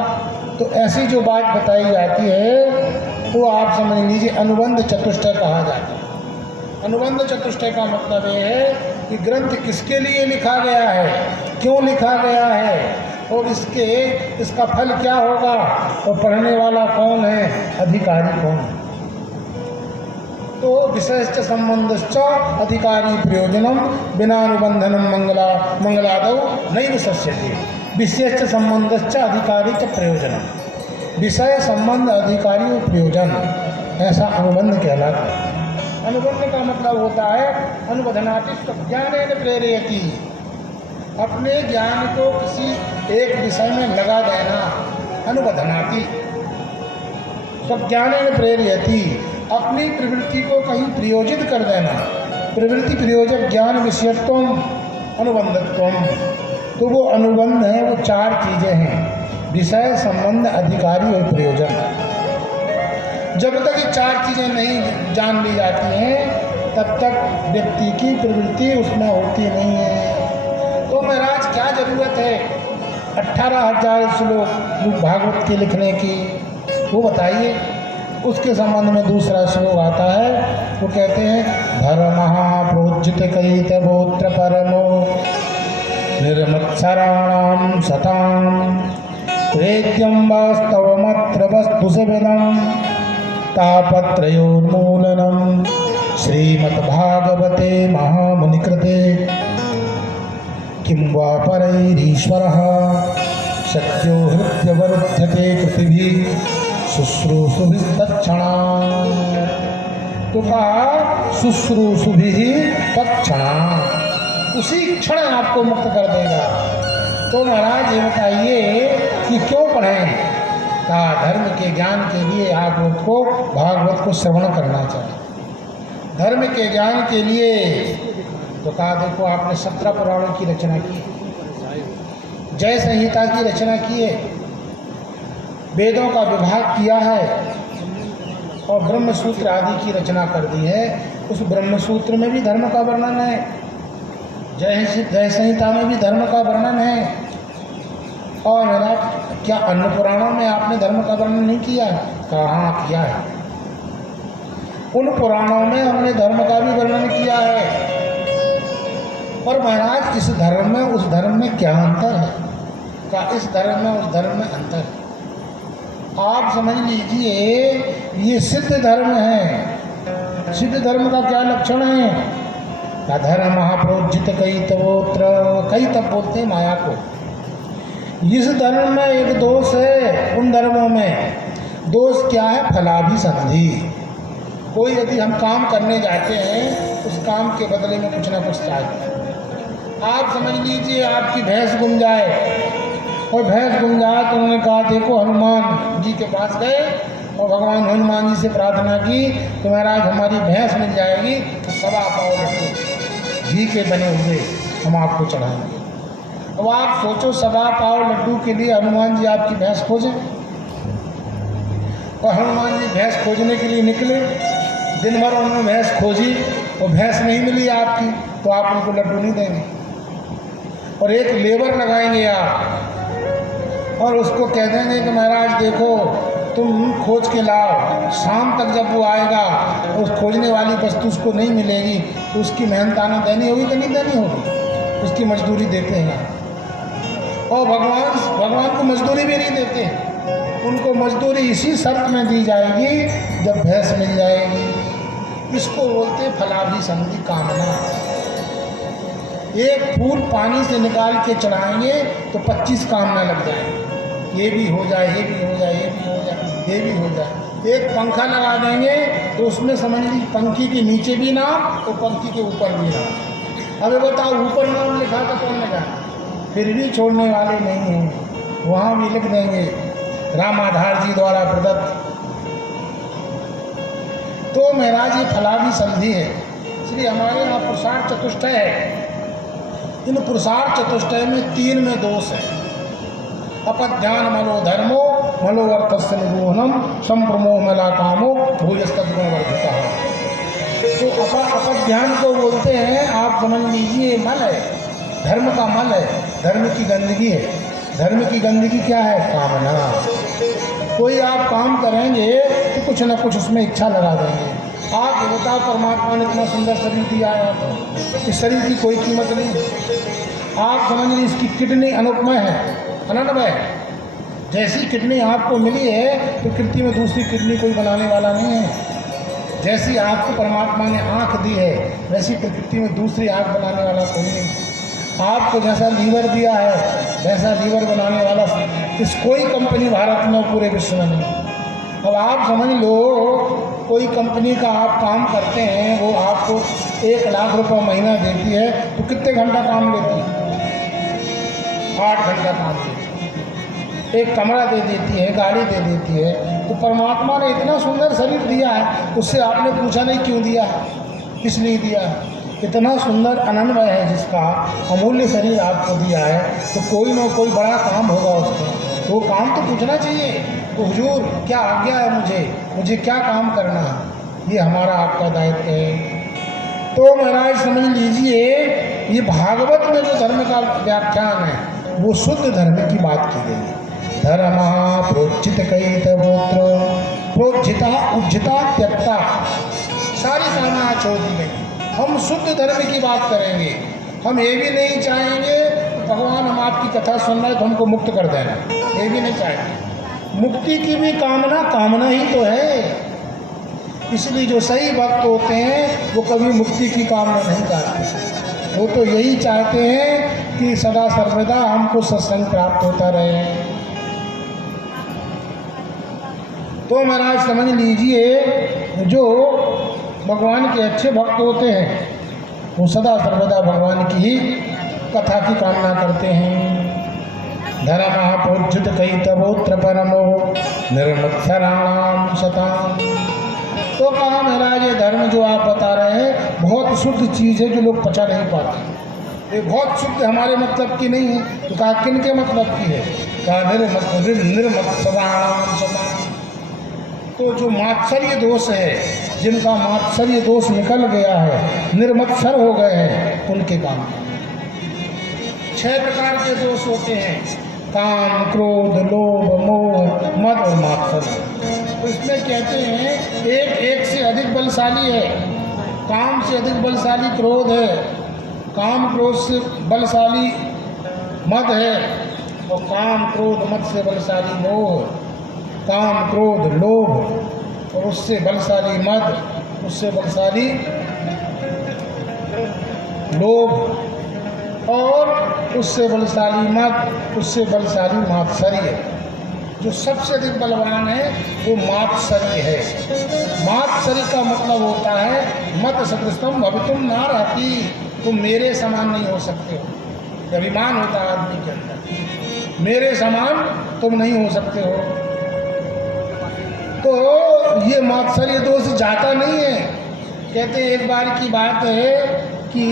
तो ऐसी जो बात बताई जाती है वो आप समझ लीजिए अनुबंध चतुष्टय कहा जाता है। अनुबंध चतुष्टय का मतलब ये है कि ग्रंथ किसके लिए लिखा गया है, क्यों लिखा गया है और इसका फल क्या होगा और पढ़ने वाला कौन है, अधिकारी कौन है। तो विषयश्च संबंधश्च अधिकारी प्रयोजनम बिना अनुबंधनम मंगलादौ नैव शस्यते। विषयश्च संबंधश्च अधिकारी च प्रयोजनम, विषय संबंध अधिकारी और प्रयोजन, ऐसा अनुबंध कहलाता है। अनुबंध का मतलब होता है अनुबंधनाति ज्ञानेन प्रेरयति, अपने ज्ञान को किसी एक विषय में लगा देना, अनुबंधनाति। ज्ञानेन प्रेरयति, अपनी प्रवृत्ति को कहीं प्रयोजित कर देना। प्रवृत्ति प्रयोजक ज्ञान विषयत्वम अनुबंधत्वम। तो वो अनुबंध है, वो चार चीज़ें हैं, विषय संबंध अधिकारी और प्रयोजन। जब तक ये चार चीज़ें नहीं जान ली जाती हैं तब तक व्यक्ति की प्रवृत्ति उसमें होती नहीं है। तो महाराज क्या ज़रूरत है 18,000 श्लोक भागवत के लिखने की, वो बताइए। उसके संबंध में दूसरा श्लोक आता है, वो कहते हैं धर्मः प्रोज्झित कैतवोत्र परमो निर्मत्सराणां सतां वेद्यं वास्तवमत्र वस्तुसविदं तापत्रयोन्मूलनं श्रीमद्भागवते महामुनिकृते किं वा परैरीश्वरः सत्यो हृद्यवरुध्यते कृतिभिः शुश्रूषुभिस्तत्क्षणा। तो कहा शुश्रूषुभिः तत्क्षणा, उसी क्षण आपको मुक्त कर देगा। तो महाराज ये बताइए कि क्यों पढ़ें, कहा धर्म के ज्ञान के लिए आपको भागवत को श्रवण करना चाहिए। धर्म के ज्ञान के लिए तो कहा देखो आपने 17 पुराणों की रचना की, जय संहिता की रचना की है, वेदों का विभाग किया है और ब्रह्मसूत्र आदि की रचना कर दी है। उस ब्रह्मसूत्र में भी धर्म का वर्णन है, जय संहिता में भी धर्म का वर्णन है। और मेरा क्या अन्य पुराणों में आपने धर्म का वर्णन नहीं किया? कहाँ किया है, उन पुराणों में हमने धर्म का भी वर्णन किया है। पर महाराज इस धर्म में उस धर्म में क्या अंतर है, क्या इस धर्म में उस धर्म में अंतर है? आप समझ लीजिए ये सिद्ध धर्म है। सिद्ध धर्म का क्या लक्षण है? धर्म महाप्रोज्जित कैतवोत्र, कैतव बोलते हैं माया को। इस धर्म में एक दोष है, उन धर्मों में दोष क्या है? फलाभिसंधि। कोई यदि हम काम करने जाते हैं उस काम के बदले में कुछ ना कुछ चाहिए। आप समझ लीजिए आपकी भैंस गुम जाए, और भैंस गुम जाए तो उन्होंने कहा देखो हनुमान जी के पास गए और भगवान हनुमान जी से प्रार्थना की तो महाराज हमारी भैंस मिल जाएगी, तो 1.25 पाव लड्डू घी के बने हुए हम आपको चढ़ाएंगे। अब आप सोचो 1.25 पाव लड्डू के लिए हनुमान जी आपकी भैंस खोजें, और हनुमान जी भैंस खोजने के लिए निकले, दिन भर उन्होंने भैंस खोजी और भैंस नहीं मिली आपकी, तो आप उनको लड्डू नहीं देंगे। और एक लेबर लगाएंगे आप और उसको कह देंगे कि महाराज देखो तुम खोज के लाओ, शाम तक जब वो आएगा उस खोजने वाली वस्तु उसको नहीं मिलेगी तो उसकी मेहनताना देनी होगी कि नहीं देनी होगी? उसकी मजदूरी देते हैं। और भगवान को मजदूरी भी नहीं देते, उनको मजदूरी इसी शर्त में दी जाएगी जब भैंस मिल जाएगी। इसको बोलते फलाभिसंधि कामना। एक फूल पानी से निकाल के चढ़ाएंगे तो 25 कामना लग जाएंगे, ये भी हो जाए, ये भी हो जाए, ये भी हो जाए, ये भी हो जाए। एक पंखा लगा देंगे तो उसमें समझ लीजिए पंखी के नीचे भी नाम और पंखी के ऊपर भी नाम। अब बताओ ऊपर नाम लिखा था कौन लगा? फिर भी छोड़ने वाले नहीं हैं, वहाँ भी लिख देंगे रामाधार जी द्वारा प्रदत्त। तो महाराज ये फलाभिसंधि है, इसलिए हमारे यहाँ पुरुषार्थ चतुष्टय है। इन पुरुषार्थ चतुष्टय में 3 में दोष है। अपध्यान मलो धर्मो मलो अर्थस्य निगूहनम संप्रमो मला कामो भूयस्तद्गुण वर्धिता। तो अपध्यान को बोलते हैं, आप समझ लीजिए, मल है, धर्म का मल है, धर्म की गंदगी है। धर्म की गंदगी क्या है? कामना। कोई आप काम करेंगे तो कुछ ना कुछ उसमें इच्छा लगा देंगे। आप बताओ, परमात्मा ने इतना सुंदर शरीर दिया है आपको, इस शरीर की कोई कीमत नहीं है। आप समझ लीजिए इसकी किडनी अनुपमय है, अनन्वय है। जैसी किडनी आपको मिली है प्रकृति में दूसरी किडनी कोई बनाने वाला नहीं है। जैसी आपको परमात्मा ने आँख दी है वैसी प्रकृति में दूसरी आँख बनाने वाला कोई नहीं। आपको जैसा लीवर दिया है वैसा लीवर बनाने वाला इस कोई कंपनी भारत में पूरे विश्व में नहीं। अब आप समझ लो, कोई कंपनी का आप काम करते हैं, वो आपको 1 लाख रुपए महीना देती है, तो कितने घंटा काम लेती है? 8 घंटा काम देती है। एक कमरा दे देती है, गाड़ी दे देती है। तो परमात्मा ने इतना सुंदर शरीर दिया है, उससे आपने पूछा नहीं क्यों दिया, किस लिए दिया? इतना सुंदर अनन्वय है जिसका, अमूल्य शरीर आपको दिया है, तो कोई ना कोई बड़ा काम होगा उसका। वो काम तो पूछना चाहिए, तो हुजूर क्या आज्ञा है, मुझे क्या काम करना है, ये हमारा आपका दायित्व है। तो महाराज समझ लीजिए, ये भागवत में जो धर्म का व्याख्यान है वो शुद्ध धर्म की बात की गई है। धर्म प्रोचित कई तबोत्र प्रोज्झिता उज्झिता त्यक्ता, सारी कामना छोड़ दी गई। हम शुद्ध धर्म की बात करेंगे। हम ये भी नहीं चाहेंगे भगवान हम आपकी कथा सुन रहे तो हमको मुक्त कर देना, ये भी नहीं चाहेंगे। मुक्ति की भी कामना ही तो है। इसलिए जो सही भक्त होते हैं वो कभी मुक्ति की कामना नहीं करते। वो तो यही चाहते हैं कि सदा सर्वदा हमको सत्संग प्राप्त होता रहे। तो महाराज समझ लीजिए, जो भगवान के अच्छे भक्त होते हैं वो सदा सर्वदा भगवान की ही कथा की कामना करते हैं। धर्म प्रोज्झित कई तबोत्र परमो निर्मत्सराणाम शताम। तो कहा महाराज, ये धर्म जो आप बता रहे हैं बहुत शुद्ध चीज़ है जो लोग पचा नहीं पाते। ये बहुत शुद्ध हमारे मतलब की नहीं है। तो कहा किन के मतलब की है? कहा निर्मत्सराणाम शताम। तो जो मात्सर्य दोष है, जिनका मात्सर्य दोष निकल गया है, निर्मत्सर हो गए हैं, उनके काम 6 प्रकार के दोष होते हैं: काम, क्रोध, लोभ, मोह, मद और मात्सर्य। तो इसमें कहते हैं एक से अधिक बलशाली है। काम से अधिक बलशाली क्रोध है, काम क्रोध से बलशाली मद है, और काम क्रोध मद से बलशाली मोह, काम क्रोध लोभ और उससे बलशाली मद, उससे बलशाली लोभ और उससे बलशाली मद, उससे बलशाली मात्सर्य। जो सबसे अधिक बलवान है वो मात्सर्य है। मात्सर्य का मतलब होता है मत सदृशम भवितुम ना रहती, तुम मेरे समान नहीं हो सकते हो। अभिमान होता है आदमी के अंदर, मेरे समान तुम नहीं हो सकते हो। तो ये मात्सर्य दोष जाता नहीं है। कहते एक बार की बात है कि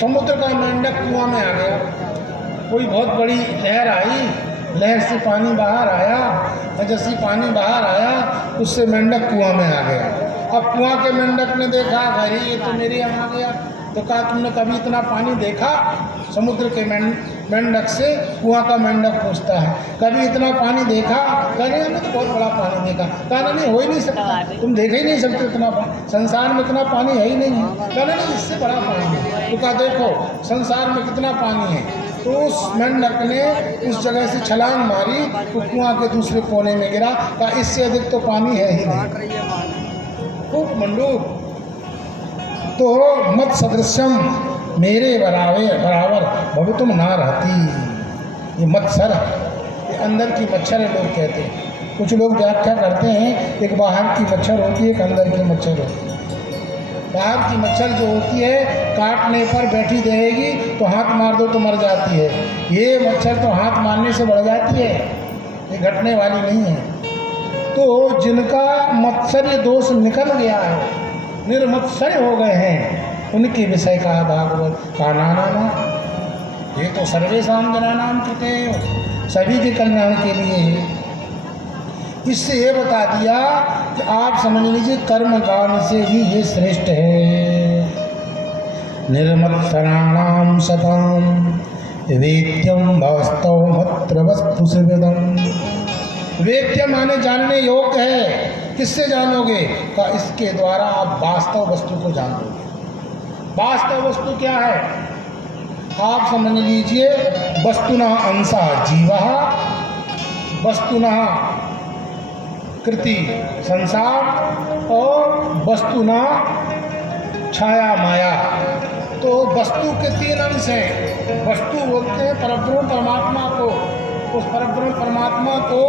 समुद्र का मेंढक कुआं में आ गया। कोई बहुत बड़ी लहर आई, लहर से पानी बाहर आया, और जैसे पानी बाहर आया उससे मेंढक कुआं में आ गया। अब कुआं के मेंढक ने देखा, अरे ये तो मेरे यहाँ आ गया। तो कहा तुमने कभी इतना पानी देखा? समुद्र के मेंढक से कुआं का मेंढक पूछता है, कभी इतना पानी देखा? कहने हमने तो बहुत बड़ा पानी देखा। कहना नहीं, हो ही नहीं सकता, तुम देख ही नहीं सकते इतना पानी, संसार में इतना पानी है ही नहीं है। कहना नहीं, इससे बड़ा पानी है। तो कहा देखो संसार में कितना पानी है। तो उस मेंढक ने उस जगह से छलांग मारी तो कुआं के दूसरे कोने में गिरा। कहा इससे अधिक तो पानी है ही नहीं। खूब मंडूक। तो मत सदृश्यम, मेरे बराबर भवितुम ना रहती। ये मत्सर, ये अंदर की मच्छर है लोग कहते हैं। कुछ लोग व्याख्या करते हैं एक बाहर की मच्छर होती है, एक अंदर की मच्छर होती है। बाहर की मच्छर जो होती है काटने पर बैठी रहेगी तो हाथ मार दो तो मर जाती है। ये मच्छर तो हाथ मारने से बढ़ जाती है, ये घटने वाली नहीं है। तो जिनका मत्सर्य दोष निकल गया है, निर्मुत्सय हो गए हैं, उनके विषय का भागवत का नाना। ये तो सर्वेषां जनानां कृते, सभी के कल्याण के लिए है। इससे ये बता दिया कि आप समझ लीजिए कर्म कांड से भी ये श्रेष्ठ है। निर्मत्सराणां सतां वेद्यं वास्तवमत्र वस्तु सुहृदम्। वेद्य माने जानने योग्य है। किससे जानोगे? का इसके द्वारा आप वास्तव वस्तु को जानोगे। वास्तव वस्तु क्या है? आप समझ लीजिए वस्तुनः अंशः जीवः, वस्तुनः कृति संसार और वस्तुनः छाया माया। तो वस्तु के तीन अंश हैं। वस्तु बोलते हैं परब्रह्म परमात्मा को। उस परब्रह्म परमात्मा को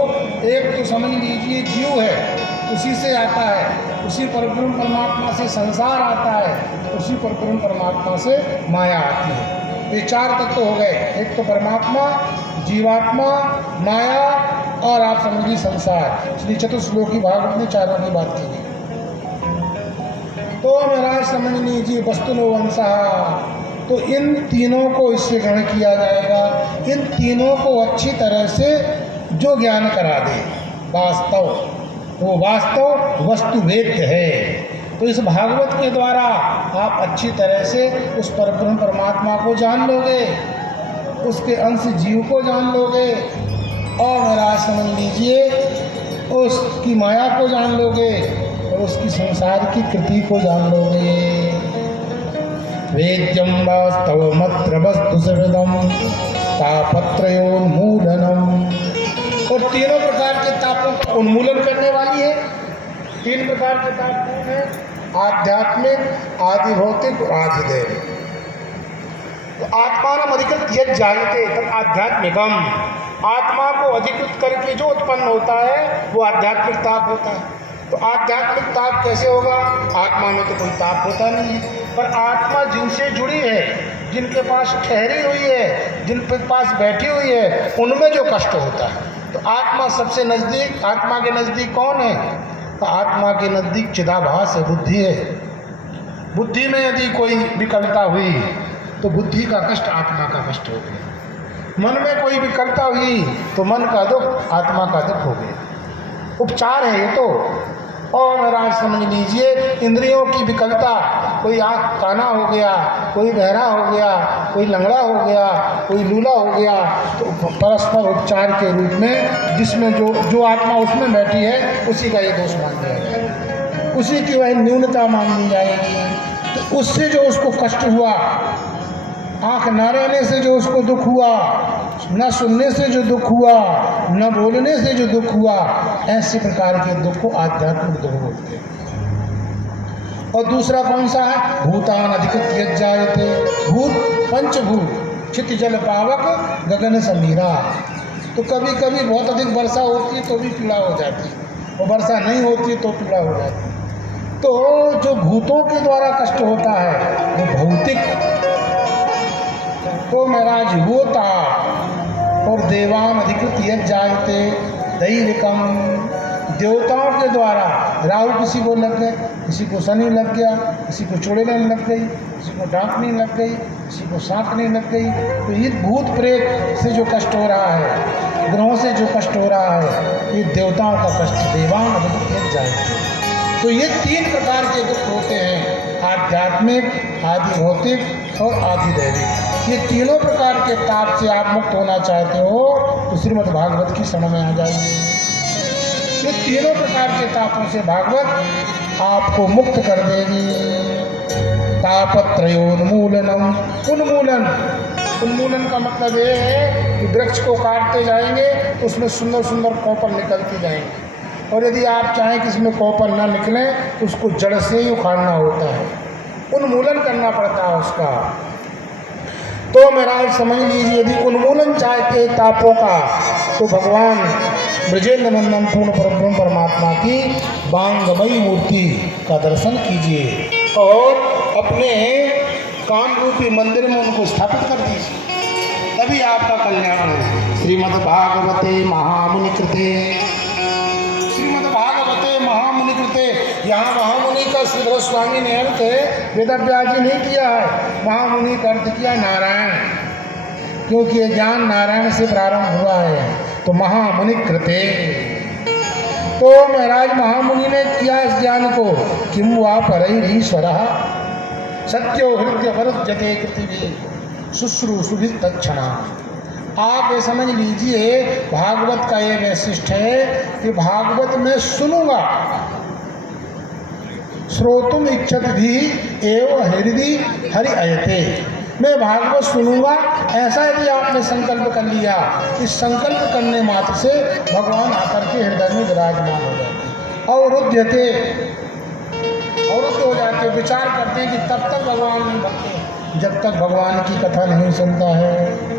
एक तो समझ लीजिए जीव है, उसी से आता है। उसी परब्रह्म परमात्मा से संसार आता है, उसी परब्रह्म परमात्मा से माया आती है। ये चार तत्व हो गए। एक तो परमात्मा, जीवात्मा, माया और आप समझिए संसार। इसलिए चतुश्लोकी भागवत में चारों की बात की गई। तो महाराज समझ लीजिए वस्तुनो वंशः, तो इन तीनों को इससे ग्रहण किया जाएगा। इन तीनों को अच्छी तरह से जो ज्ञान करा दे वास्तव, वो वास्तव वस्तु वेद्य है। तो इस भागवत के द्वारा आप अच्छी तरह से उस परब्रह्म परमात्मा को जान लोगे, उसके अंश जीव को जान लोगे और महाराज समझ लीजिए उसकी माया को जान लोगे और उसकी संसार की कृति को जान लोगे। वेद्यं वास्तवमत्र वस्तु सुहृदम् तापत्रयोन्मूलनम्। और तीनों प्रकार के तापों का उन्मूलन करने वाली है। तीन प्रकार के ताप कौन है? आध्यात्मिक, आदि भौतिक और आधिदैव। तो आत्मानम् अधिकृत यद् जायते तत् आध्यात्मिकम्। आत्मा को अधिकृत करके जो उत्पन्न होता है वो आध्यात्मिक ताप होता है। तो आध्यात्मिक ताप कैसे होगा? आत्मा में तो कोई ताप होता नहीं है, पर आत्मा जिनसे जुड़ी है, जिनके पास ठहरी हुई है, जिनके पास बैठी हुई है, उनमें जो कष्ट होता है। तो आत्मा सबसे नज़दीक, आत्मा के नज़दीक कौन है? तो आत्मा के नज़दीक चिदाभास है, बुद्धि है। बुद्धि में यदि कोई विकलता हुई तो बुद्धि का कष्ट आत्मा का कष्ट हो गया। मन में कोई विकलता हुई तो मन का दुख आत्मा का दुख हो गया। उपचार है ये तो। और महाराज समझ लीजिए इंद्रियों की विकलता, कोई आँख काना हो गया, कोई बहरा हो गया, कोई लंगड़ा हो गया, कोई लूला हो गया, तो परस्पर उपचार के रूप में जिसमें जो आत्मा उसमें बैठी है उसी का ये दोष मान लिया जाएगा, उसी की वह न्यूनता मान ली जाएगी। तो उससे जो उसको कष्ट हुआ, आँख न रहने से जो उसको दुख हुआ, न सुनने से जो दुख हुआ, न बोलने से जो दुख हुआ, ऐसे प्रकार के दुख को आध्यात्मिक दुख बोलते हैं। और दूसरा कौन सा है? भूतान अधिकृत यद् जायते। भूत पंचभूत, चित्त जल पावक गगन समीरा। तो कभी कभी बहुत अधिक वर्षा होती है तो भी पीड़ा हो जाती है, और वर्षा नहीं होती तो पीड़ा हो जाती है। तो जो भूतों के द्वारा कष्ट होता है वो भौतिक, तो महाराज वो ताप। और देवान अधिकृत यद् जायते दैविकम। देवताओं के द्वारा राहु किसी को लग गए, किसी को शनि लग गया, किसी को चुड़ैल लग गई, किसी को डांकनी लग गई, किसी को सांकनी लग गई। तो ये भूत प्रेत से जो कष्ट हो रहा है, ग्रहों से जो कष्ट हो रहा है, ये देवताओं का कष्ट। देवान अधिकृत यद् जायते। तो ये तीन प्रकार के दुख होते हैं, आध्यात्मिक, आदि भौतिक और आदि दैविक। ये तीनों प्रकार के ताप से आप मुक्त होना चाहते हो तो श्रीमद् भागवत की शरण में आ जाइए। ये तीनों प्रकार के तापों से भागवत आपको मुक्त कर देगी। तापत्रयोन्मूलनम। उन्मूलन का मतलब ये है कि वृक्ष को काटते जाएंगे तो उसमें सुंदर सुंदर कॉपर निकलती जाएंगे, और यदि आप चाहें कि इसमें कॉपर ना निकले तो उसको जड़ से ही उखाड़ना होता है, उन्मूलन करना पड़ता है उसका। तो महाराज समझ लीजिए यदि उन्मूलन चाहते तापों का तो भगवान ब्रजेंद्र नंदन पूर्ण परब्रह्म परमात्मा की बांगमयी मूर्ति का दर्शन कीजिए और अपने काम रूपी मंदिर में उनको स्थापित कर दीजिए, तभी आपका कल्याण है। श्रीमद् भागवते महामुनि कृते, श्रीमद् भागवते महामुनि कृते यहाँ महामुनि का सुधर स्वामी ने अर्थ वेदव्यास जी नहीं किया है, महामुनि का अर्थ किया नारायण, क्योंकि ये ज्ञान नारायण से प्रारंभ हुआ है, तो महामुनि कृते। तो महाराज महामुनि ने किया इस ज्ञान को, किम वा परैरीश्वरः सत्यो हृदय वरुध्यते कृतिभिः शुश्रूषुभिः तत्क्षणा। आप ये समझ लीजिए भागवत का ये वैशिष्ट है कि भागवत में सुनूंगा, श्रोतुम इच्छत भी एवं हृदय हरि अयते, मैं भागवत सुनूंगा, ऐसा यदि आपने संकल्प कर लिया, इस संकल्प करने मात्र से भगवान आकर के हृदय में विराजमान हो जाते और रुध्यते, अवरुद्ध हो जाते, विचार करते हैं कि तब तक भगवान नहीं भक्ति, जब तक भगवान की कथा नहीं सुनता है।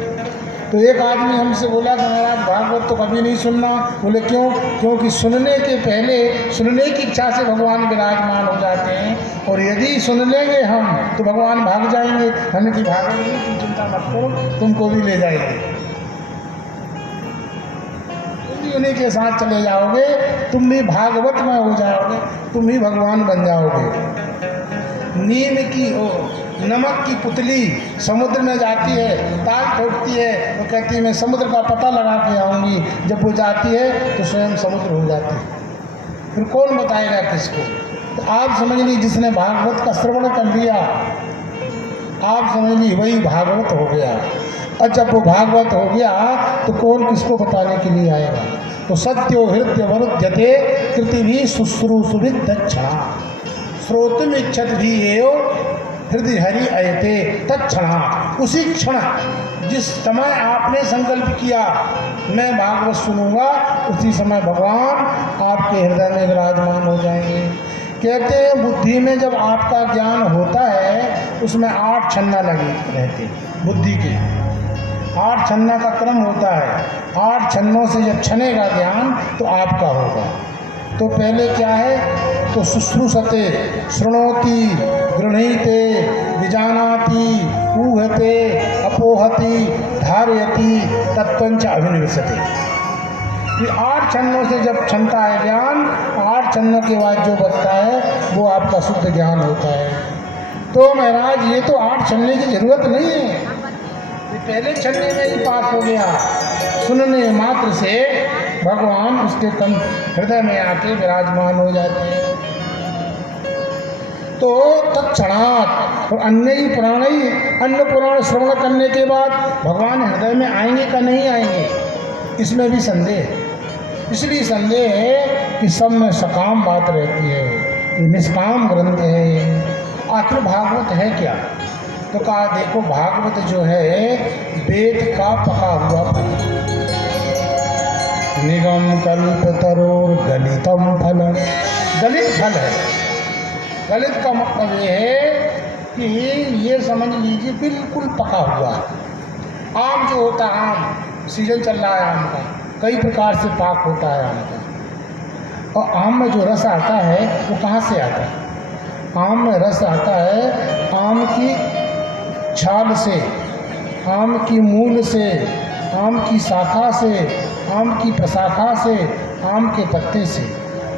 तो एक आदमी हमसे बोला कि महाराज भागवत तो कभी नहीं सुनना। बोले क्यों? क्योंकि सुनने के पहले सुनने की इच्छा से भगवान विराजमान हो जाते हैं, और यदि सुन लेंगे हम तो भगवान भाग जाएंगे। हमने कि भागेंगे, तुम चिंता मत करो, तुमको भी ले जाएंगे, तुम भी उन्हीं के साथ चले जाओगे, तुम भी भागवत में हो जाओगे, तुम भी भगवान बन जाओगे। नीम की नमक की पुतली समुद्र में जाती है, ताल ठोकती है, वो कहती है मैं समुद्र का पता लगा के आऊँगी, जब वो जाती है तो स्वयं समुद्र हो जाती है, फिर कौन बताएगा किसको? तो आप समझ लीजिए जिसने भागवत का श्रवण कर लिया, आप समझ लीजिए वही भागवत हो गया। और जब वो भागवत हो गया तो कौन किसको बताने के लिए आएगा? तो सत्यो हृदय वरुध्यते कृतिभिः शुश्रूषुभिः तत्क्षणा श्रोतुम इच्छत भी एव हृदय हरि अयते तत्क्षणा। उसी क्षण जिस समय आपने संकल्प किया मैं भागवत सुनूंगा, उसी समय भगवान आपके हृदय में विराजमान हो जाएंगे। कहते हैं बुद्धि में जब आपका ज्ञान होता है उसमें 8 छन्ना लगे रहते, बुद्धि के 8 छन्ना का क्रम होता है। 8 छन्नों से जब छनेगा ज्ञान तो आपका होगा। तो पहले क्या है? तो शुश्रूषते, शृणोति, गृह्णीते, विजानाति, ऊहते, अपोहति, धारयति, तत्त्वञ्च अभिनिवेशते। ये 8 छन्नों से जब छनता है ज्ञान, 8 छन्नों के बाद जो बचता है वो आपका शुद्ध ज्ञान होता है। तो महाराज ये तो 8 छन्ने की जरूरत नहीं है, ये पहले छन्ने में ही पास हो गया। सुनने मात्र से भगवान उसके तन हृदय में आके विराजमान हो जाते हैं। तो तत्क्षणात् और अन्य पुराण श्रवण करने के बाद भगवान हृदय में आएंगे का नहीं आएंगे, इसमें भी संदेह है। इसलिए संदेह है कि सब में सकाम बात रहती है, ये निष्काम ग्रंथ है। आखिर भागवत है क्या? तो कहा देखो भागवत जो है वेद का पका हुआ फल, निगम कल्पतरोर गलितम फल, गलित फल है। गलित का मतलब ये है कि ये समझ लीजिए बिल्कुल पका हुआ। आम जो होता है, आम सीजन चल रहा है आम का, कई प्रकार से पाक होता है आम का, और आम में जो रस आता है वो कहाँ से आता है? आम में रस आता है आम की छाल से, आम की मूल से, आम की शाखा से, आम की प्रशाखा से, आम के पत्ते से।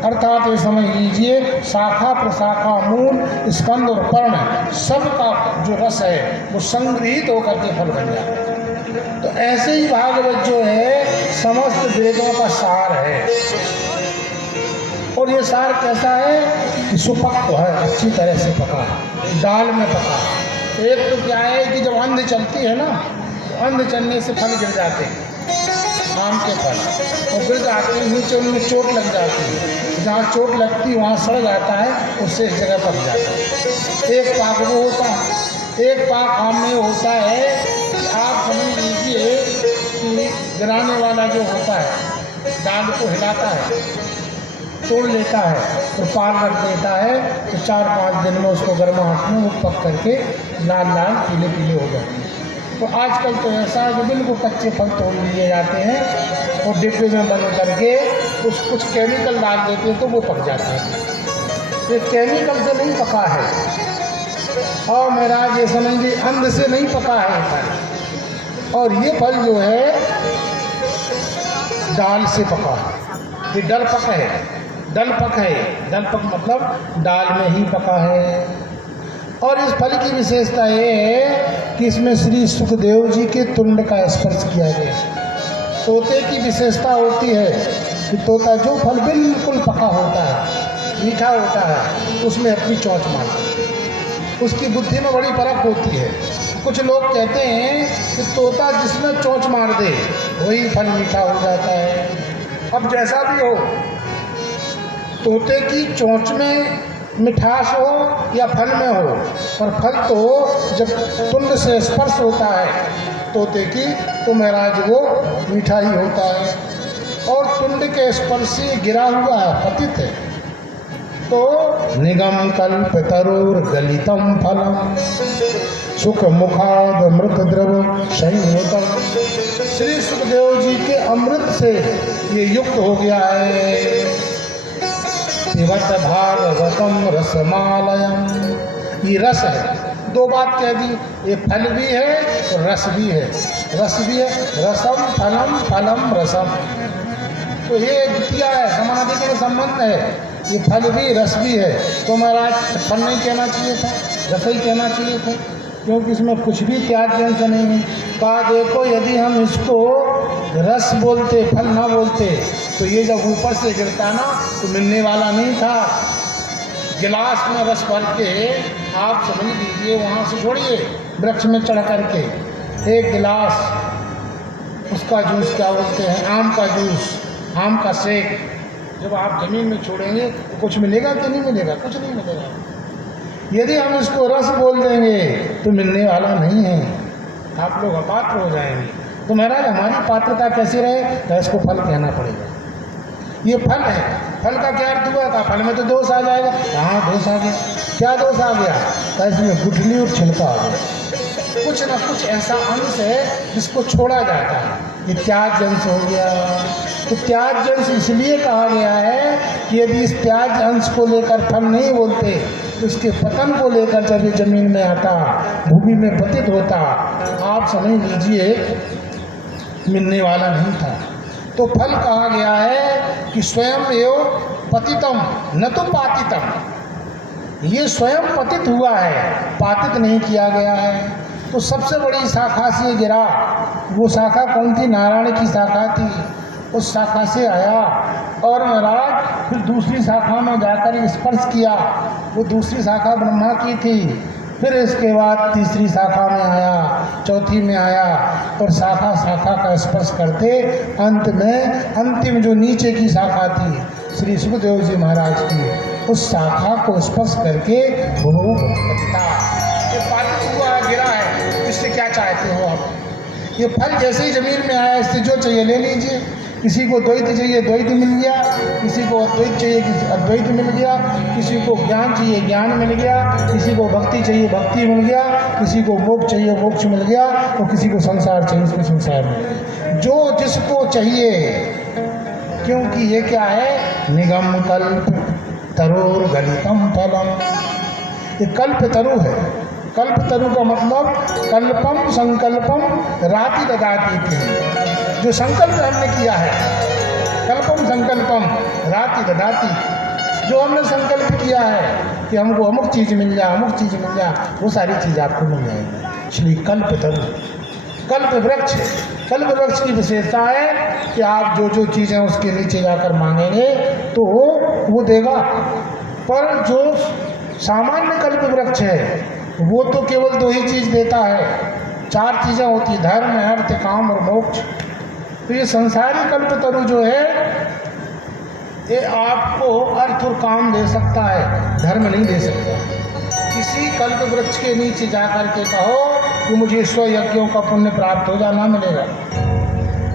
अर्थात ये समझ लीजिए शाखा, प्रशाखा, मूल, स्कंद और पर्ण सबका जो रस है वो संग्रहित होकर के फल बन जाता है। तो ऐसे ही भागवत जो है समस्त वेदों का सार है। और ये सार कैसा है कि सुपक्व है, अच्छी तरह से पका है, दाल में पका है। एक तो क्या है कि जब अंध चलती है ना, तो अंध चलने से फल गिर जाते हैं, आम के फल, और गिर जाते हैं नीचे, उनमें चोट लग जाती है, जहाँ चोट लगती है वहाँ सड़ जाता है, उससे इस जगह पक जाता है। एक पाक वो होता है, एक पाक आम में होता है कि आप समझ लीजिए कि गिराने वाला जो होता है डाल को हिलाता है, तोड़ लेता है और पार रख देता है, तो 4-5 दिन में उसको गर्माहट में वो पक करके लाल लाल पीले पीले हो जाते हैं। तो आजकल तो ऐसा है कि बिल्कुल कच्चे फल तोड़ लिए जाते हैं और डिब्बे में बंद करके कुछ केमिकल डाल देते हैं तो वो पक जाता है। ये केमिकल से नहीं पका है, और महाराज ये समझ लीजिए अंध से नहीं पका है फल। और ये फल जो है दाल से पका है, ये डर पका है, दलपक है। दलपक मतलब दाल में ही पका है। और इस फल की विशेषता ये है कि इसमें श्री सुखदेव जी के तुंड का स्पर्श किया गया। तोते की विशेषता होती है कि तोता जो फल बिल्कुल पका होता है, मीठा होता है, उसमें अपनी चोंच मारता है। उसकी बुद्धि में बड़ी फर्क होती है। कुछ लोग कहते हैं कि तोता जिसमें चोंच मार दे वही फल मीठा हो जाता है। अब जैसा भी हो, तोते की चोंच में मिठास हो या फल में हो, पर फल तो जब तुंड से स्पर्श होता है तोते की, तो महाराज वो मीठा ही होता है। और तुंड के स्पर्श से गिरा हुआ है, पतित है। तो निगम कल्प तरुर गलितम फलम सुख मुखाद अमृत द्रव संयुतम। श्री सुखदेव जी के अमृत से ये युक्त हो गया है। पिबत भागवतम रसमालयम। ये रस है, दो बात कह दी, ये फल भी है और रस भी है। रस भी है, रसम फलम फलम रसम। तो ये द्वितीय है, समानाधिकरण संबंध है। ये फल भी रस भी है। तो महाराज फल नहीं कहना चाहिए था, रस ही कहना चाहिए था, क्योंकि इसमें कुछ भी त्याज्य अंश नहीं है। कहा देखो यदि हम इसको रस बोलते, फल ना बोलते, तो ये जब ऊपर से गिरता ना तो मिलने वाला नहीं था। गिलास में रस भर के आप समझ लीजिए, वहाँ से छोड़िए वृक्ष में चढ़ करके एक गिलास उसका जूस, क्या बोलते हैं, आम का जूस, आम का सेक, जब आप जमीन में छोड़ेंगे तो कुछ मिलेगा कि नहीं मिलेगा? कुछ नहीं मिलेगा। यदि हम इसको रस बोल देंगे तो मिलने वाला नहीं है, आप लोग अपात्र हो जाएंगे। तो महाराज हमारी पात्रता कैसी रहे? तो इसको फल कहना पड़ेगा। ये फल है। फल का क्या अर्थ हुआ? था फल में तो दोष आ जाएगा। हाँ दोष आ गया। क्या दोष आ गया? तो इसमें गुठली और छिलका आ गया। कुछ ना कुछ ऐसा अंश है जिसको छोड़ा जाता है, ये त्याज्य अंश हो गया। तो त्याज्य अंश इसलिए कहा गया है कि यदि इस त्याज्य अंश को लेकर फल नहीं बोलते तो इसके पतन को लेकर जब ये जमीन में आता, भूमि में पतित होता, आप समझ लीजिए मिलने वाला नहीं था। तो फल कहा गया है कि स्वयं एव पतितम न तो पातितम। ये स्वयं पतित हुआ है, पातित नहीं किया गया है। तो सबसे बड़ी शाखा से गिरा। वो शाखा कौन थी? नारायण की शाखा थी। उस शाखा से आया और महाराज फिर दूसरी शाखा में जाकर स्पर्श किया। वो दूसरी शाखा ब्रह्मा की थी। फिर इसके बाद तीसरी शाखा में आया, चौथी में आया, और शाखा शाखा का स्पर्श करते अंत में अंतिम जो नीचे की शाखा थी श्री सुखदेव जी महाराज की, उस शाखा को स्पर्श करके भूभू पतिता। ये पातित हुआ गिरा है, इससे क्या चाहते हो आप? ये फल जैसे ही जमीन में आया, इससे जो चाहिए ले लीजिए। किसी को द्वैत चाहिए, द्वैत मिल गया। किसी को अद्वैत चाहिए, किसी अद्वैत मिल गया। किसी को ज्ञान चाहिए, ज्ञान मिल गया। किसी को भक्ति चाहिए, भक्ति मिल गया। किसी को मोक्ष चाहिए, मोक्ष मिल गया। और किसी को संसार चाहिए, उसको संसार मिल गया। जो जिसको चाहिए, क्योंकि ये क्या है? निगम कल्प तरोर गलितम फलम। ये कल्प तरु है। कल्प तरु का मतलब कल्पम संकल्पम राति ददाती थी। जो संकल्प हमने किया है, कल्पम संकल्पम राति ददाती, जो हमने संकल्प किया है कि हमको अमुक चीज़ मिल जाए, अमुक चीज़ मिल जाए, वो सारी चीज़ आपको मिल जाएगी। इसलिए कल्प तरु, कल्प वृक्ष। कल्प वृक्ष की विशेषता है कि आप जो जो चीज़ें उसके नीचे जाकर मांगेंगे तो वो देगा। पर जो सामान्य कल्प वृक्ष है वो तो केवल दो ही चीज़ देता है। चार चीज़ें होती हैं, धर्म, अर्थ, काम और मोक्ष। तो ये संसारी कल्प तरु जो है ये आपको अर्थ और काम दे सकता है, धर्म नहीं दे सकता। किसी कल्प वृक्ष के नीचे जाकर के कहो कि मुझे 100 यज्ञों का पुण्य प्राप्त हो जाए, ना मिलेगा।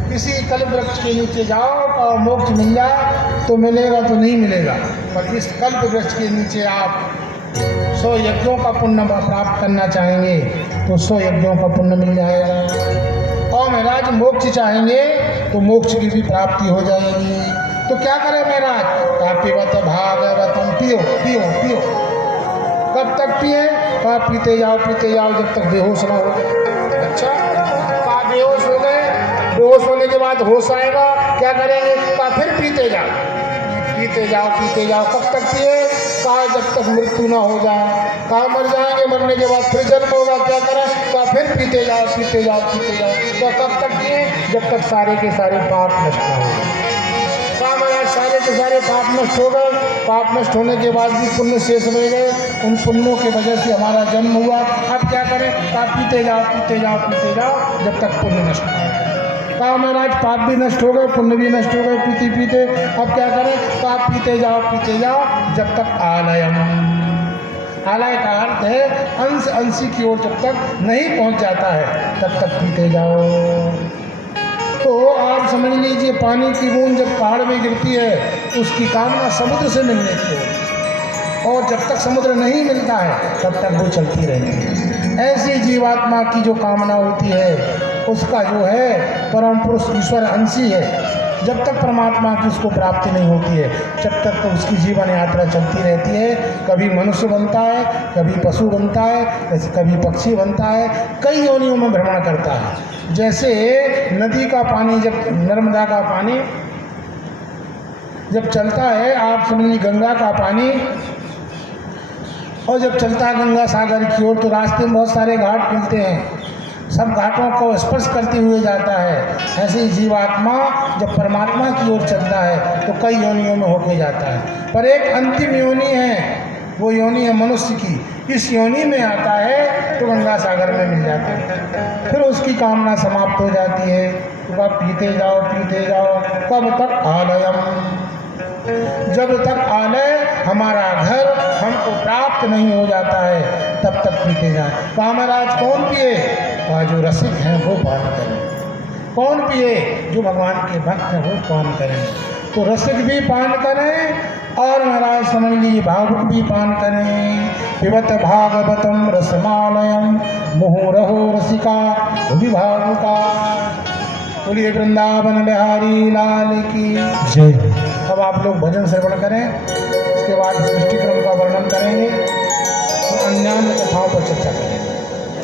किसी कल्प वृक्ष के नीचे जाओ और मोक्ष मिल जाए तो मिलेगा, तो नहीं मिलेगा। पर इस कल्प वृक्ष के नीचे आप 100 यज्ञों का पुण्य प्राप्त करना चाहेंगे तो 100 यज्ञों का पुण्य मिल जाएगा। और महाराज मोक्ष चाहेंगे तो मोक्ष की भी प्राप्ति हो जाएगी। तो क्या करें महाराज? पिबत भागवतम, पियो पियो पियो। कब तक पिए? कहा पीते जाओ जब तक बेहोश ना हो। अच्छा, कहा बेहोश हो गए, बेहोश होने के बाद होश आएगा, क्या करेंगे? कहा फिर पीते जाओ। पीते जाओ कब तक पिए? कहा जब तक मृत्यु ना हो जाए। कहा मर जाएंगे, मरने के बाद फिर जन्म होगा, क्या करें? कहा फिर पीते जाओ। तो कब तक पिए? जब तक सारे के सारे पाप नष्ट ना हो जाए। कहा महाराज सारे के सारे पाप नष्ट हो गए। पाप नष्ट होने के बाद भी पुण्य शेष रह गए, उन पुण्यों की वजह से हमारा जन्म हुआ। अब क्या करें? कहा पीते जाओ जब तक पुण्य नष्ट ना हो जाए। कहा महाराज पाप भी नष्ट हो गए, पुण्य भी नष्ट हो गए पीते, अब क्या करें? कहा पीते जाओ जब तक आलयम। आलय का अर्थ है अंशी की ओर जब तक नहीं पहुंच जाता है तब तक पीते जाओ। तो आप समझ लीजिए पानी की बूंद जब पहाड़ में गिरती है तो उसकी कामना समुद्र से मिलने की है, और जब तक समुद्र नहीं मिलता है तब तक वो चलती रहती है। ऐसी जीवात्मा की जो कामना होती है उसका जो है परम पुरुष ईश्वर अंशी है। जब तक परमात्मा की उसको प्राप्ति नहीं होती है जब तक तो उसकी जीवन यात्रा चलती रहती है। कभी मनुष्य बनता है, कभी पशु बनता है, कभी पक्षी बनता है, कई योनियों में भ्रमण करता है। जैसे नदी का पानी, जब नर्मदा का पानी जब चलता है, आप समझिए गंगा का पानी, और जब चलता है गंगा सागर की ओर तो रास्ते में बहुत सारे घाट मिलते हैं, सब घाटों को स्पर्श करते हुए जाता है। ऐसे ही जीवात्मा जब परमात्मा की ओर चलता है तो कई योनियों में होके जाता है, पर एक अंतिम योनि है, वो योनि है मनुष्य की। इस योनि में आता है तो गंगा सागर में मिल जाता है, फिर उसकी कामना समाप्त हो जाती है। तो आप पीते जाओ कब तक? आलयम। जब तक आलय हमारा घर हमको प्राप्त नहीं हो जाता है तब तक पीते जाए। कहा महाराज कौन पिए? कहा जो रसिक हैं वो पान करें। कौन पिए? जो भगवान के भक्त हैं वो पान करें। तो रसिक भी पान करें और महाराज समझ लीजिए भावुक भी पान करें। पिबत भागवतम रसमालयम मुहुरहो रसिका भावुका। बोलिए वृंदावन बिहारी लाल की जय। अब आप लोग भजन श्रवण करें, उसके बाद सृष्टि क्रम का वर्णन करेंगे, तो अन्य कथाओं पर चर्चा करेंगे।